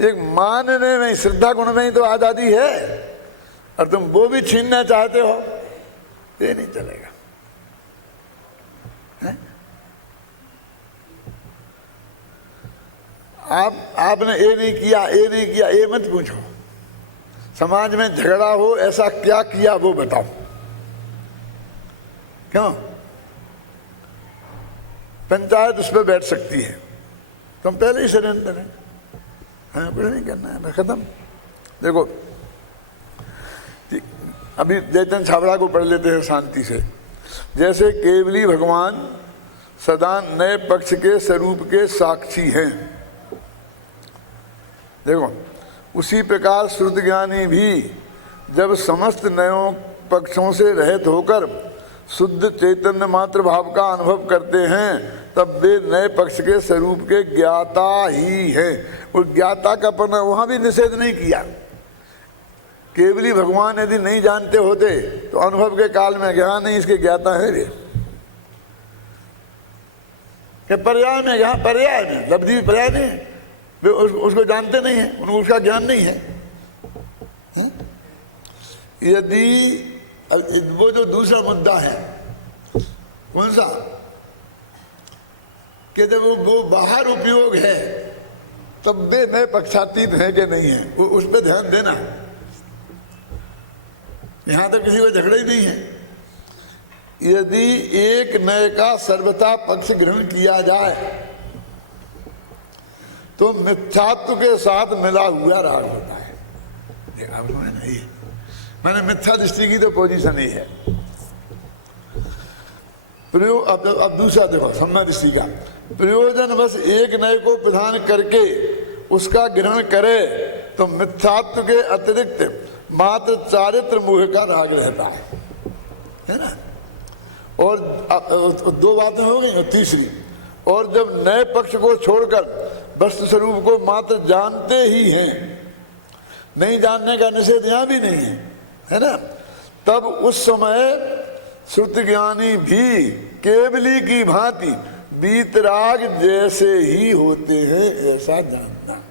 एक मानने में, श्रद्धा गुण में ही तो आज़ादी है, और तुम वो भी छीनना चाहते हो, ये नहीं चलेगा। आपने ये नहीं किया, ये नहीं किया, ये मत पूछो। समाज में झगड़ा हो, ऐसा क्या किया वो बताओ। क्यों? पंचायत उस पर बैठ सकती है, तुम पहले ही सरेंडर है, हमें कुछ नहीं करना है, खत्म। देखो अभी जयचंद छाबड़ा को पढ़ लेते हैं शांति से। जैसे केवली भगवान सदा नए पक्ष के स्वरूप के साक्षी हैं, देखो उसी प्रकार श्रुत ज्ञानी भी जब समस्त नयों पक्षों से रहित होकर शुद्ध चैतन्य मात्र भाव का अनुभव करते हैं, तब वे नए पक्ष के स्वरूप के ज्ञाता ही हैं। और ज्ञाता का पढ़ना वहाँ भी निषेध नहीं किया। केवली भगवान यदि नहीं जानते होते तो अनुभव के काल में ज्ञान नहीं, इसके ज्ञाता है वे। कि पर्याय में, यहाँ पर्याय में, लब्धि भी पर्याय नहीं है, वे उसको जानते नहीं है, उनको उसका ज्ञान नहीं है। यदि वो जो दूसरा मुद्दा है, कौन सा, कि जब वो बाहर उपयोग है तब वे नए पक्षातीत हैं कि नहीं है, वो उस पर ध्यान देना। यहां तो किसी को झगड़ा ही नहीं है। यदि एक नए का सर्वथा पक्ष ग्रहण किया जाए तो मिथ्यात्व के साथ मिला हुआ राग होता है। देखा उन्होंने? नहीं, मैंने मिथ्या दृष्टि की तो पोजीशन ही है। प्रयोग अब दूसरा देखो, सम्मा दृष्टि का प्रयोजन बस एक नए को प्रदान करके उसका ग्रहण करे तो मिथ्यात्व के अतिरिक्त मात्र चारित्र मोह का राग रहता है ना। और दो बातें हो गई। और तीसरी, और जब नए पक्ष को छोड़कर वस्तु स्वरूप को मात्र जानते ही हैं, नहीं जानने का निषेध यहाँ भी नहीं है ना, तब उस समय श्रुत ज्ञानी भी केवली की भांति वीतराग जैसे ही होते हैं, ऐसा जानना।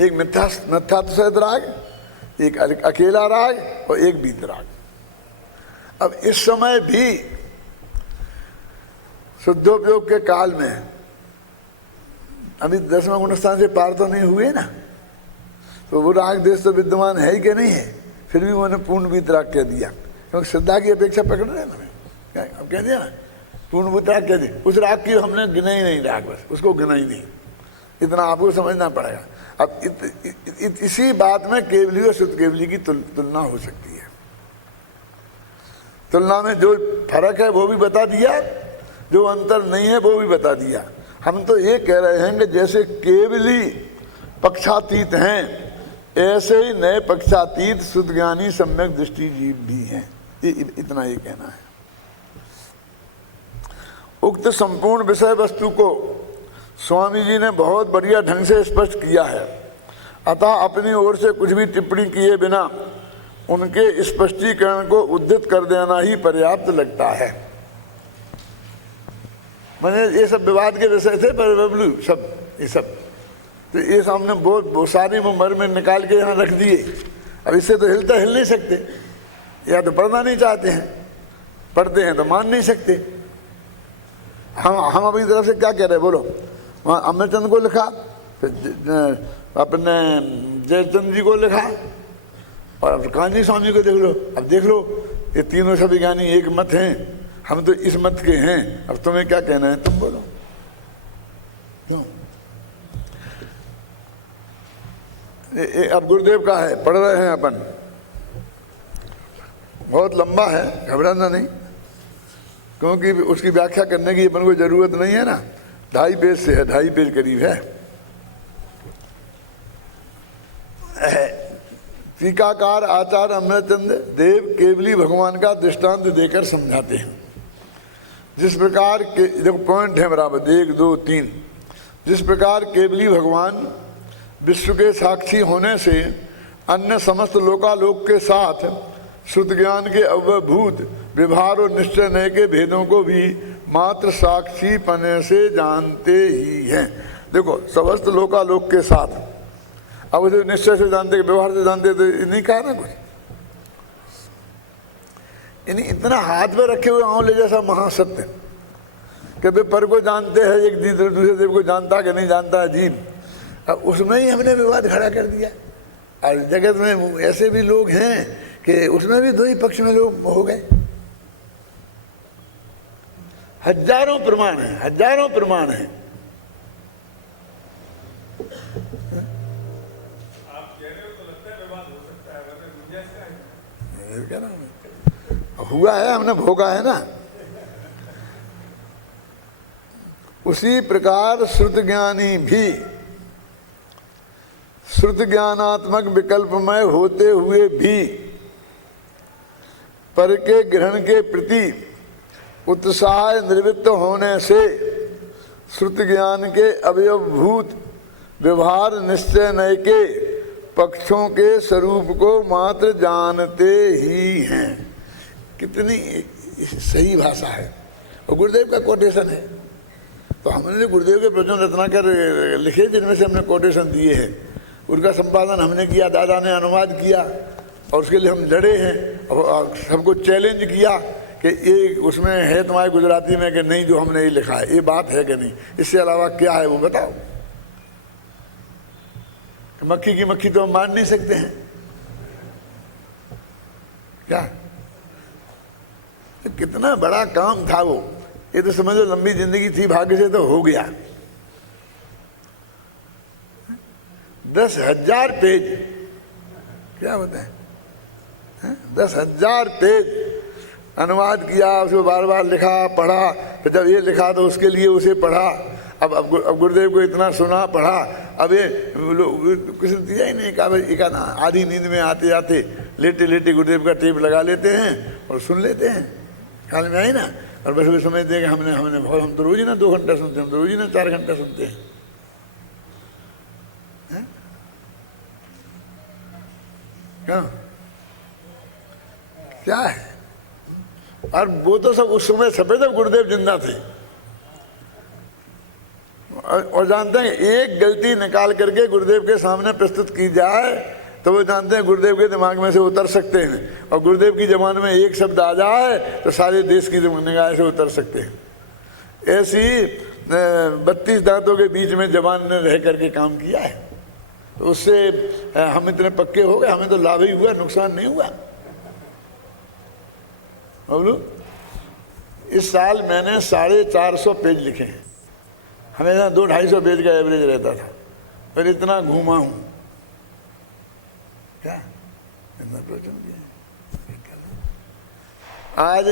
एक मिथ्यात्व सहित राग, एक अकेला राग और एक वीतराग। अब इस समय भी शुद्धोपयोग के काल में अभी 10वां गुणस्थान से पार तो नहीं हुए ना, तो वो राग देश तो विद्यमान है ही कि नहीं है, फिर भी उन्होंने पूर्ण वीतराग कह दिया, क्योंकि श्रद्धा की अपेक्षा पकड़ रहे हैं ना। अब कह दिया ना पूर्ण वीतराग कह दिया, उस राग की हमने गिना ही नहीं, राग बस उसको गिना ही नहीं, इतना आपको समझना पड़ेगा। अब इसी बात में केवली और शुद्ध केवली की तुलना हो सकती है। तुलना में जो फर्क है वो भी बता दिया, जो अंतर नहीं है वो भी बता दिया। हम तो ये कह रहे हैं कि जैसे केवली पक्षातीत हैं, ऐसे ही नए पक्षातीत शुद्ध ज्ञानी सम्यक दृष्टि जीव भी हैं। इतना ही कहना है। उक्त संपूर्ण विषय वस्तु को स्वामी जी ने बहुत बढ़िया ढंग से स्पष्ट किया है, अतः अपनी ओर से कुछ भी टिप्पणी किए बिना उनके स्पष्टीकरण को उद्धृत कर देना ही पर्याप्त लगता है। मैंने ये सब विवाद के विषय थे, पर बबलू सब ये सब तो ये सामने बहुत सारी उम्र में निकाल के यहाँ रख दिए। अब इससे तो हिल नहीं सकते, या तो पढ़ना नहीं चाहते हैं, पढ़ते हैं तो मान नहीं सकते। हम अपनी तरफ से क्या कह रहे हैं बोलो। वहाँ अमरचंद को लिखा, फिर अपने जयचंद जी को लिखा, और अब कांजी स्वामी को देख लो। अब देख लो ये तीनों सभी ज्ञानी एक मत हैं, हम तो इस मत के हैं। अब तुम्हें क्या कहना है, तुम बोलो। क्यों? अब गुरुदेव का है, पढ़ रहे हैं अपन, बहुत लंबा है, घबराना नहीं, क्योंकि उसकी व्याख्या करने की अपन को जरूरत नहीं है ना। 2.5 पेज से है, 2.5 पेज करीब है। टीकाकार आचार्य अमरचंद देव केवली भगवान का दृष्टांत देकर समझाते हैं। जिस प्रकार के, देखो पॉइंट है बराबर 1 2 3, जिस प्रकार केवली भगवान विश्व के साक्षी होने से अन्य समस्त लोकालोक के साथ शुद्ध ज्ञान के अवभूत व्यवहार और निश्चय नय के भेदों को भी मात्र साक्षी पने से जानते ही हैं। देखो समस्त लोकालोक के साथ, अब उसे निश्चय से जानते, व्यवहार से जानते, तो नहीं कहा ना कुछ। यानी इतना हाथ में रखे हुए आंवले जैसा महासत्य कि वे पर को जानते हैं, एक दूसरे देव को जानता कि नहीं जानता है जीव। अब उसमें ही हमने विवाद खड़ा कर दिया। और जगत में ऐसे भी लोग हैं कि उसमें भी 2 ही पक्ष में लोग हो गए। हजारों प्रमाण है, हजारों प्रमाण है। आप कह रहे हो तो लगता है विवाद हो सकता है, वैसे गुंजाइश है। क्या नाम हुआ है, हमने भोगा है ना। उसी प्रकार श्रुत ज्ञानी भी श्रुत ज्ञानात्मक विकल्पमय होते हुए भी पर के ग्रहण के प्रति उत्साह निवृत्त होने से श्रुत ज्ञान के अवयवभूत व्यवहार निश्चय नय के पक्षों के स्वरूप को मात्र जानते ही हैं। कितनी सही भाषा है। और गुरुदेव का कोटेशन है। तो हमने गुरुदेव के प्रवचन रत्नाकर लिखे जिनमें से हमने कोटेशन दिए हैं, उनका संपादन हमने किया, दादा ने अनुवाद किया, और उसके लिए हम लड़े हैं और सबको चैलेंज किया कि ये उसमें है तुम्हारे गुजराती में कि नहीं, जो हमने ये लिखा है ये बात है कि नहीं, इससे अलावा क्या है वो बताओ। मक्खी की मक्खी तो हम मान नहीं सकते हैं क्या? तो कितना बड़ा काम था वो। ये तो समझो लंबी जिंदगी थी, भाग्य से तो हो गया। 10,000 पेज, क्या होता है 10,000 पेज अनुवाद किया, उसको बार बार लिखा, पढ़ा, फिर जब ये लिखा तो उसके लिए उसे पढ़ा। अब गुरुदेव को इतना सुना, पढ़ा। अब ये कुछ दिया ही नहीं, कहा एक आधी नींद में आते आते लेटे लेटे गुरुदेव का टेप लगा लेते हैं और सुन लेते हैं, ख्याल में आई ना। और बस वे समझते हैं कि हम तो रोज ही ना 2 घंटा सुनते हैं, हम तो रोज ही ना 4 घंटा सुनते हैं। क्या है? और वो तो सब उस समय सफेद जब गुरुदेव जिंदा थे। और जानते हैं एक गलती निकाल करके गुरुदेव के सामने प्रस्तुत की जाए तो वो जानते हैं गुरुदेव के दिमाग में से उतर सकते हैं। और गुरुदेव की जबान में एक शब्द आ जाए तो सारे देश की निगाह से उतर सकते हैं। ऐसी 32 दांतों के बीच में जबान ने रह करके काम किया है। तो उससे हम इतने पक्के हो गए, हमें तो लाभ ही हुआ, नुकसान नहीं हुआ। बोलो, इस साल मैंने 450 पेज लिखे हैं। हमेशा 200-250 पेज का एवरेज रहता था, पर इतना घूमा हूं क्या, इतना प्रवचन किया। आज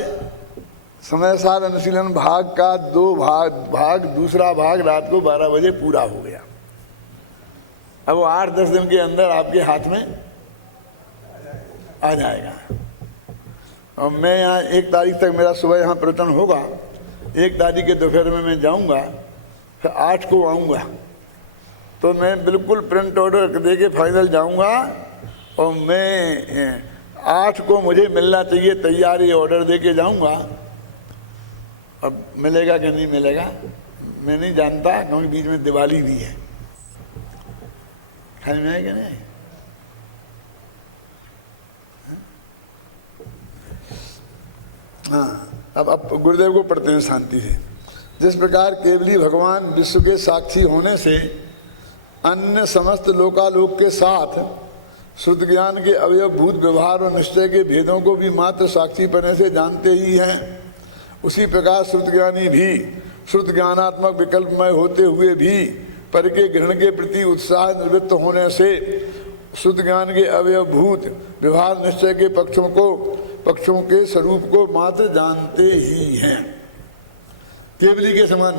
समय सार अनुशीलन भाग का दूसरा भाग रात को 12 बजे पूरा हो गया। अब वो 8-10 दिन के अंदर आपके हाथ में आ जाएगा। और मैं यहाँ 1 तारीख तक मेरा सुबह यहाँ प्रवचन होगा, 1 तारीख के दोपहर में मैं जाऊँगा, फिर 8 को आऊँगा। तो मैं बिल्कुल प्रिंट ऑर्डर दे के फाइनल जाऊँगा और मैं 8 को मुझे मिलना चाहिए, तैयारी ऑर्डर दे के जाऊँगा। अब मिलेगा कि नहीं मिलेगा मैं नहीं जानता, क्योंकि बीच में दिवाली भी है। खाने में है कि नहीं? हाँ, अब गुरुदेव को पढ़ते हैं शांति से। जिस प्रकार केवली भगवान विश्व के साक्षी होने से अन्य समस्त लोकालोक के साथ शुद्ध ज्ञान के अवयवभूत व्यवहार और निश्चय के भेदों को भी मात्र साक्षी पने से जानते ही हैं, उसी प्रकार शुद्ध ज्ञानी भी शुद्ध ज्ञानात्मक विकल्पमय होते हुए भी पर के ग्रहण के प्रति उत्साह निवृत्त होने से शुद्ध ज्ञान के अवयवभूत व्यवहार निश्चय के पक्षों के स्वरूप को मात्र जानते ही हैं। केवली के समान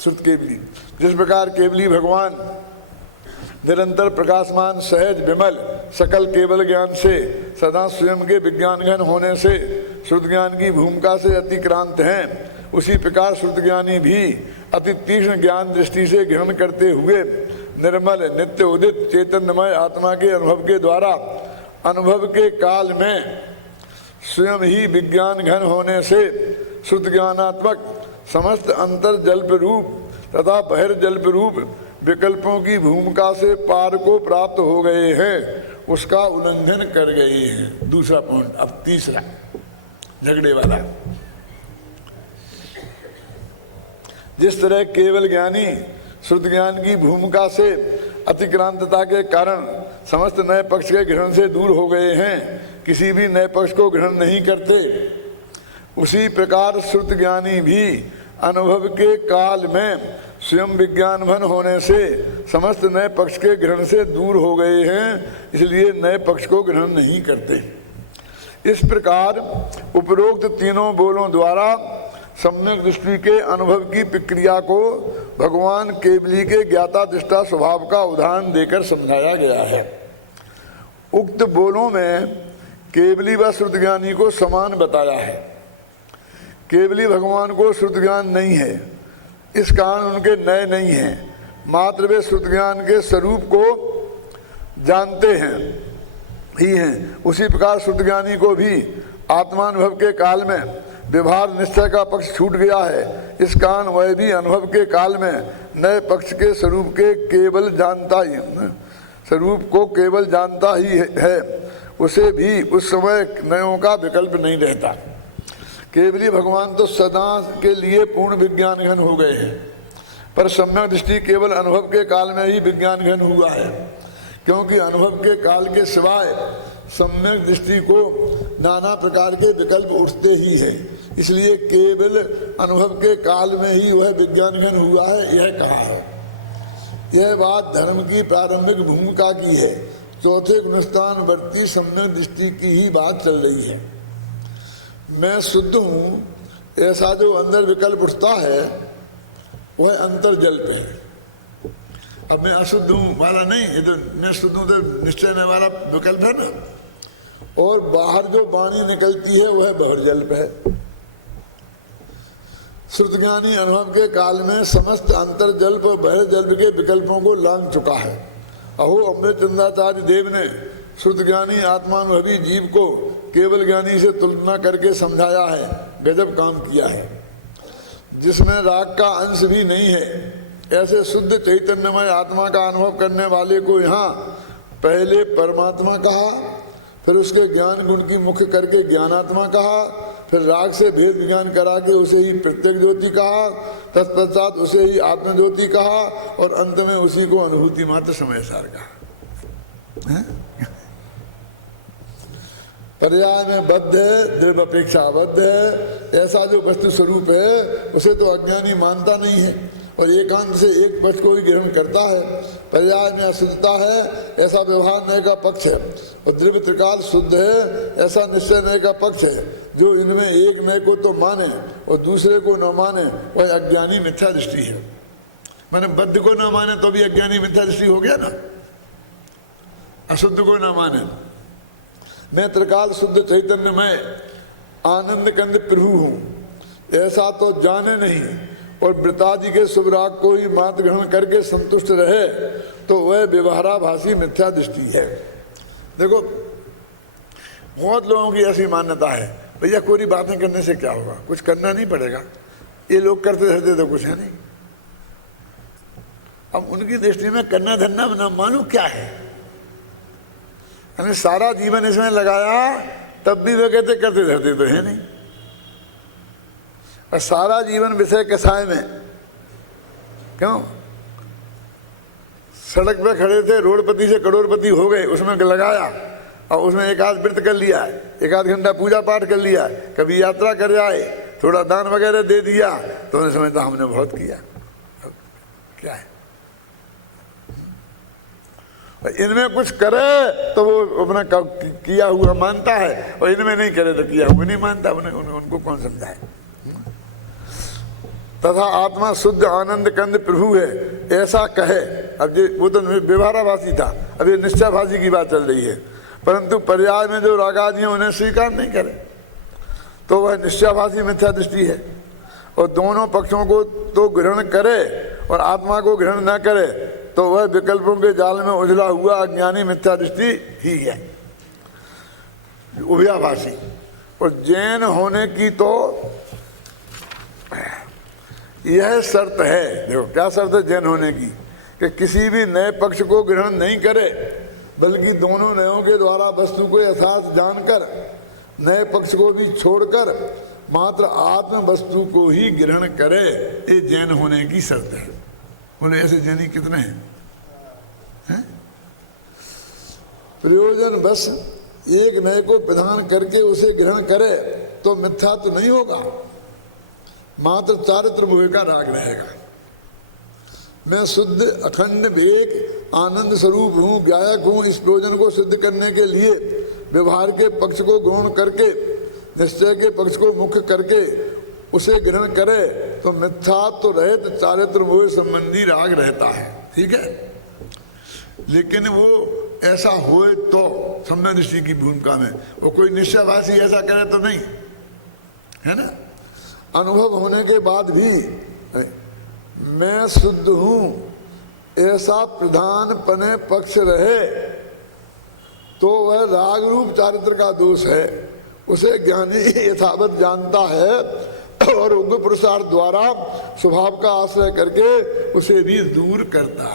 शुद्ध केवली। जिस प्रकार केवली भगवान निरंतर प्रकाशमान सहज विमल सकल केवल ज्ञान से सदा स्वयं के विज्ञान घन होने से शुद्ध ज्ञान की भूमिका से अतिक्रांत हैं, उसी प्रकार शुद्ध ज्ञानी भी अति तीक्ष्ण ज्ञान दृष्टि से ग्रहण करते हुए निर्मल नित्य उदित चैतन्यमय आत्मा के अनुभव के द्वारा अनुभव के काल में स्वयं ही विज्ञान घन होने से शुद्ध ज्ञानात्मक समस्त अंतर जल्प रूप तथा बहिर्जल्प रूप विकल्पों की भूमिका से पार को प्राप्त हो गए हैं, उसका उल्लंघन कर गए हैं। दूसरा पॉइंट। अब तीसरा झगड़े वाला। जिस तरह केवल ज्ञानी शुद्ध ज्ञान की भूमिका से अतिक्रांतता के कारण समस्त नए पक्ष के ग्रहण से दूर हो गए हैं, किसी भी नए पक्ष को ग्रहण नहीं करते, उसी प्रकार शुद्ध ज्ञानी भी अनुभव के काल में स्वयं विज्ञानघन होने से समस्त नए पक्ष के ग्रहण से दूर हो गए हैं, इसलिए नए पक्ष को ग्रहण नहीं करते। इस प्रकार उपरोक्त तीनों बोलों द्वारा सम्यक दृष्टि के अनुभव की प्रक्रिया को भगवान केवली के ज्ञाता दृष्टा स्वभाव का उदाहरण देकर समझाया गया है। उक्त बोलों में केवली व शुद्ध ज्ञानी को समान बताया है। केवली भगवान को शुद्ध ज्ञान नहीं है, इस कारण उनके नए नहीं हैं, मात्र वे शुद्ध ज्ञान के स्वरूप को जानते हैं ही हैं। उसी प्रकार शुद्ध ज्ञानी को भी आत्मानुभव के काल में व्यवहार निश्चय का पक्ष छूट गया है, इस कारण वह भी अनुभव के काल में नए पक्ष के स्वरूप को केवल जानता ही है, उसे भी उस समय नयों का विकल्प नहीं रहता। केवली भगवान तो सदा के लिए पूर्ण विज्ञान घन हो गए हैं, पर सम्यक दृष्टि केवल अनुभव के काल में ही विज्ञान घन हुआ है, क्योंकि अनुभव के काल के सिवाय सम्यक दृष्टि को नाना प्रकार के विकल्प उठते ही है, इसलिए केवल अनुभव के काल में ही वह विज्ञान घन हुआ है, यह कहा है। यह बात धर्म की प्रारंभिक भूमिका की है। चौथे गुणस्थान वर्ती सम्यक दृष्टि की ही बात चल रही है। मैं शुद्ध हूँ, ऐसा जो अंदर विकल्प उठता है वह अंतर्जल्प है। अब मैं अशुद्ध हूँ वाला नहीं, ये तो मैं शुद्ध हूँ तो निश्चय में वाला विकल्प है ना, और बाहर जो वाणी निकलती है वह बहिर्जल्प है। शुद्ध ज्ञानी अनुभव के काल में समस्त अंतर्जल्प और बहिर्जल्प के विकल्पों को लांघ चुका है। अहो अमृतचंद्राचार्य देव ने शुद्ध ज्ञानी आत्मानुभवी जीव को केवल ज्ञानी से तुलना करके समझाया है, गजब काम किया है। जिसमें राग का अंश भी नहीं है, ऐसे शुद्ध चैतन्यमय आत्मा का अनुभव करने वाले को यहाँ पहले परमात्मा कहा, फिर उसके ज्ञान गुण की मुख्य करके ज्ञानात्मा कहा, फिर राग से भेद ज्ञान करा के उसे ही प्रत्यक्ष ज्योति कहा, तत्पश्चात उसे ही आत्मज्योति कहा, और अंत में उसी को अनुभूति मात्र समय सार कहा। पर्याय में बद्ध है, दृढ़ अपेक्षा बद्ध है। ऐसा जो वस्तु स्वरूप है उसे तो अज्ञानी मानता नहीं है, और एकांत से एक पक्ष को ही ग्रहण करता है। पर्याय में अशुद्धता है ऐसा व्यवहार नए का पक्ष है, और द्रव्य त्रिकाल शुद्ध है ऐसा निश्चय नए का पक्ष है। जो इनमें एक नए को तो माने और दूसरे को न माने वह अज्ञानी मिथ्या दृष्टि है। मैंने बद्ध को न माने तो भी अज्ञानी मिथ्या दृष्टि हो गया ना, अशुद्ध को न माने। मैं त्रिकाल शुद्ध चैतन्य में आनंद कंद प्रभु हूँ ऐसा तो जाने नहीं, और वृतादि के शुभ राग को ही मात्र ग्रहण करके संतुष्ट रहे तो वह व्यवहाराभासी मिथ्या दृष्टि है। देखो बहुत लोगों की ऐसी मान्यता है, भैया कोई बातें करने से क्या होगा, कुछ करना नहीं पड़ेगा, ये लोग करते रहते तो कुछ है नहीं। अब उनकी दृष्टि में करना धरना ना मानो क्या है, यानी सारा जीवन इसमें लगाया तब भी वे कहते करते रहते तो है नहीं, और सारा जीवन विषय के साय में क्यों, सड़क पे खड़े थे रोडपति से करोड़पति हो गए, उसमें लगाया और उसमें एक आध व्रत कर लिया, एक आध घंटा पूजा पाठ कर लिया, कभी यात्रा कर आए, थोड़ा दान वगैरह दे दिया तो उन्हें समझता हमने बहुत किया। क्या है इनमें कुछ करे तो वो अपना किया हुआ मानता है, और इनमें नहीं करे तो किया हुआ नहीं मानता। उनको कौन समझाए। तथा आत्मा शुद्ध आनंद कंद प्रभु है ऐसा कहे। अब ये वो तो व्यवहाराभासी था, अब ये निश्चयभासी की बात चल रही है। परंतु पर्याय में जो रागादि उन्हें स्वीकार नहीं करे तो वह निश्चयभासी मिथ्या दृष्टि है, और दोनों पक्षों को तो ग्रहण करे और आत्मा को ग्रहण न करे तो वह विकल्पों के जाल में उजला हुआ अज्ञानी मिथ्या दृष्टि ही है, उभयाभासी। और जैन होने की तो यह शर्त है, देखो क्या शर्त है जैन होने की, कि किसी भी नए पक्ष को ग्रहण नहीं करे बल्कि दोनों नयों के द्वारा वस्तु को यथार्थ जानकर नए पक्ष को भी छोड़कर मात्र आत्म वस्तु को ही ग्रहण करे। ये जैन होने की शर्त है। बोले ऐसे जैनी कितने हैं? प्रयोजन बस एक नए को प्रदान करके उसे ग्रहण करे तो मिथ्या तो नहीं होगा, मात्र चारित्र मोह का राग रहेगा। मैं शुद्ध अखंड विवेक आनंद स्वरूप हूँ, गायक हूँ, इस प्रयोजन को सिद्ध करने के लिए व्यवहार के पक्ष को ग्रहण करके निश्चय के पक्ष को मुख्य करके उसे ग्रहण करे तो मिथ्या तो रहे तो चारित्र मोह संबंधी राग रहता है। ठीक है, लेकिन वो ऐसा होए तो सम्यक दृष्टि की भूमिका में वो कोई निश्चयभासी ऐसा करे तो नहीं है ना। अनुभव होने के बाद भी मैं शुद्ध हूं ऐसा प्रधान पने पक्ष रहे तो वह राग रूप चारित्र का दोष है। उसे ज्ञानी यथावत जानता है और उग्र पुरुषार्थ द्वारा स्वभाव का आश्रय करके उसे भी दूर करता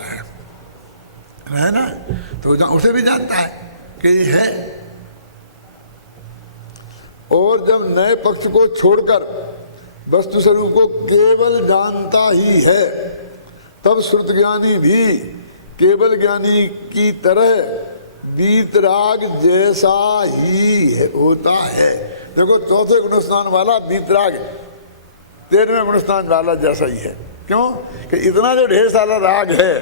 है ना। तो उसे भी जानता है कि ये है, और जब नए पक्ष को छोड़कर वस्तु स्वरूप को केवल जानता ही है तब श्रुत ज्ञानी भी केवल ज्ञानी की तरह वीतराग जैसा ही होता है। देखो चौथे गुणस्थान वाला वीतराग 13वें गुणस्थान वाला जैसा ही है। क्यों कि इतना जो ढेर सारा राग है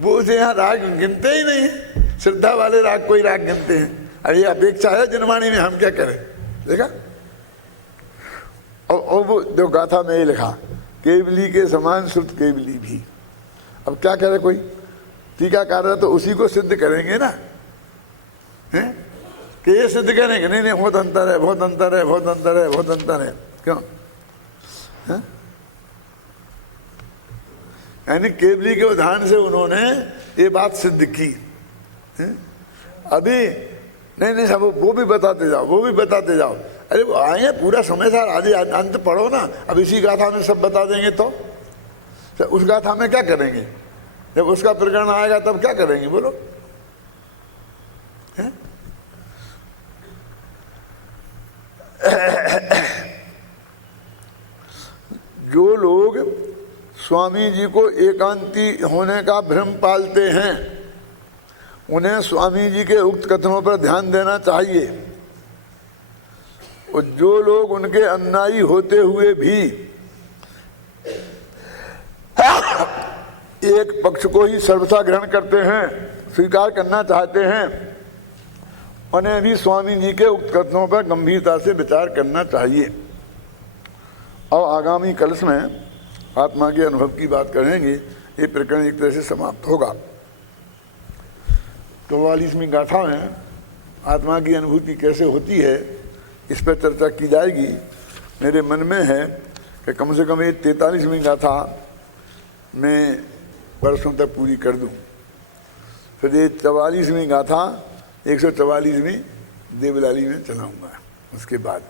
वो उसे यहाँ राग गिनते ही नहीं है। श्रद्धा वाले राग कोई राग गिनते हैं। अब ये अपेक्षा है जनवाणी में, हम क्या करें। देखा, और वो जो गाथा में ये लिखा केवली के समान श्रुत केवली भी। अब क्या करे कोई टीकाकार है तो उसी को सिद्ध करेंगे ना, हैं कि ये सिद्ध करेंगे नहीं बहुत अंतर है, बहुत अंतर है, बहुत अंतर है, बहुत अंतर है। क्यों है? यानी केवली के उदाहरण से उन्होंने ये बात सिद्ध की है? अभी नहीं सब वो भी बताते जाओ, वो भी बताते जाओ। अरे वो आएंगे पूरा समय सार आदि अंत पढ़ो ना। अब इसी गाथा में सब बता देंगे तो उस गाथा में क्या करेंगे। जब उसका प्रकरण आएगा तब क्या करेंगे बोलो। जो लोग स्वामी जी को एकांती होने का भ्रम पालते हैं उन्हें स्वामी जी के उक्त कथनों पर ध्यान देना चाहिए, और जो लोग उनके अनुयायी होते हुए भी एक पक्ष को ही सर्वथा ग्रहण करते हैं, स्वीकार करना चाहते हैं, उन्हें भी स्वामी जी के उक्त कथनों पर गंभीरता से विचार करना चाहिए। और आगामी कलश में आत्मा के अनुभव की बात करेंगे। ये प्रकरण एक तरह से समाप्त होगा। 44वीं गाथा में आत्मा की अनुभूति कैसे होती है इस पर चर्चा की जाएगी। मेरे मन में है कि कम से कम ये 43वीं गाथा मैं वर्षों तक पूरी कर दूं। फिर ये 44वीं गाथा 144वीं देवलाली में चलाऊंगा उसके बाद।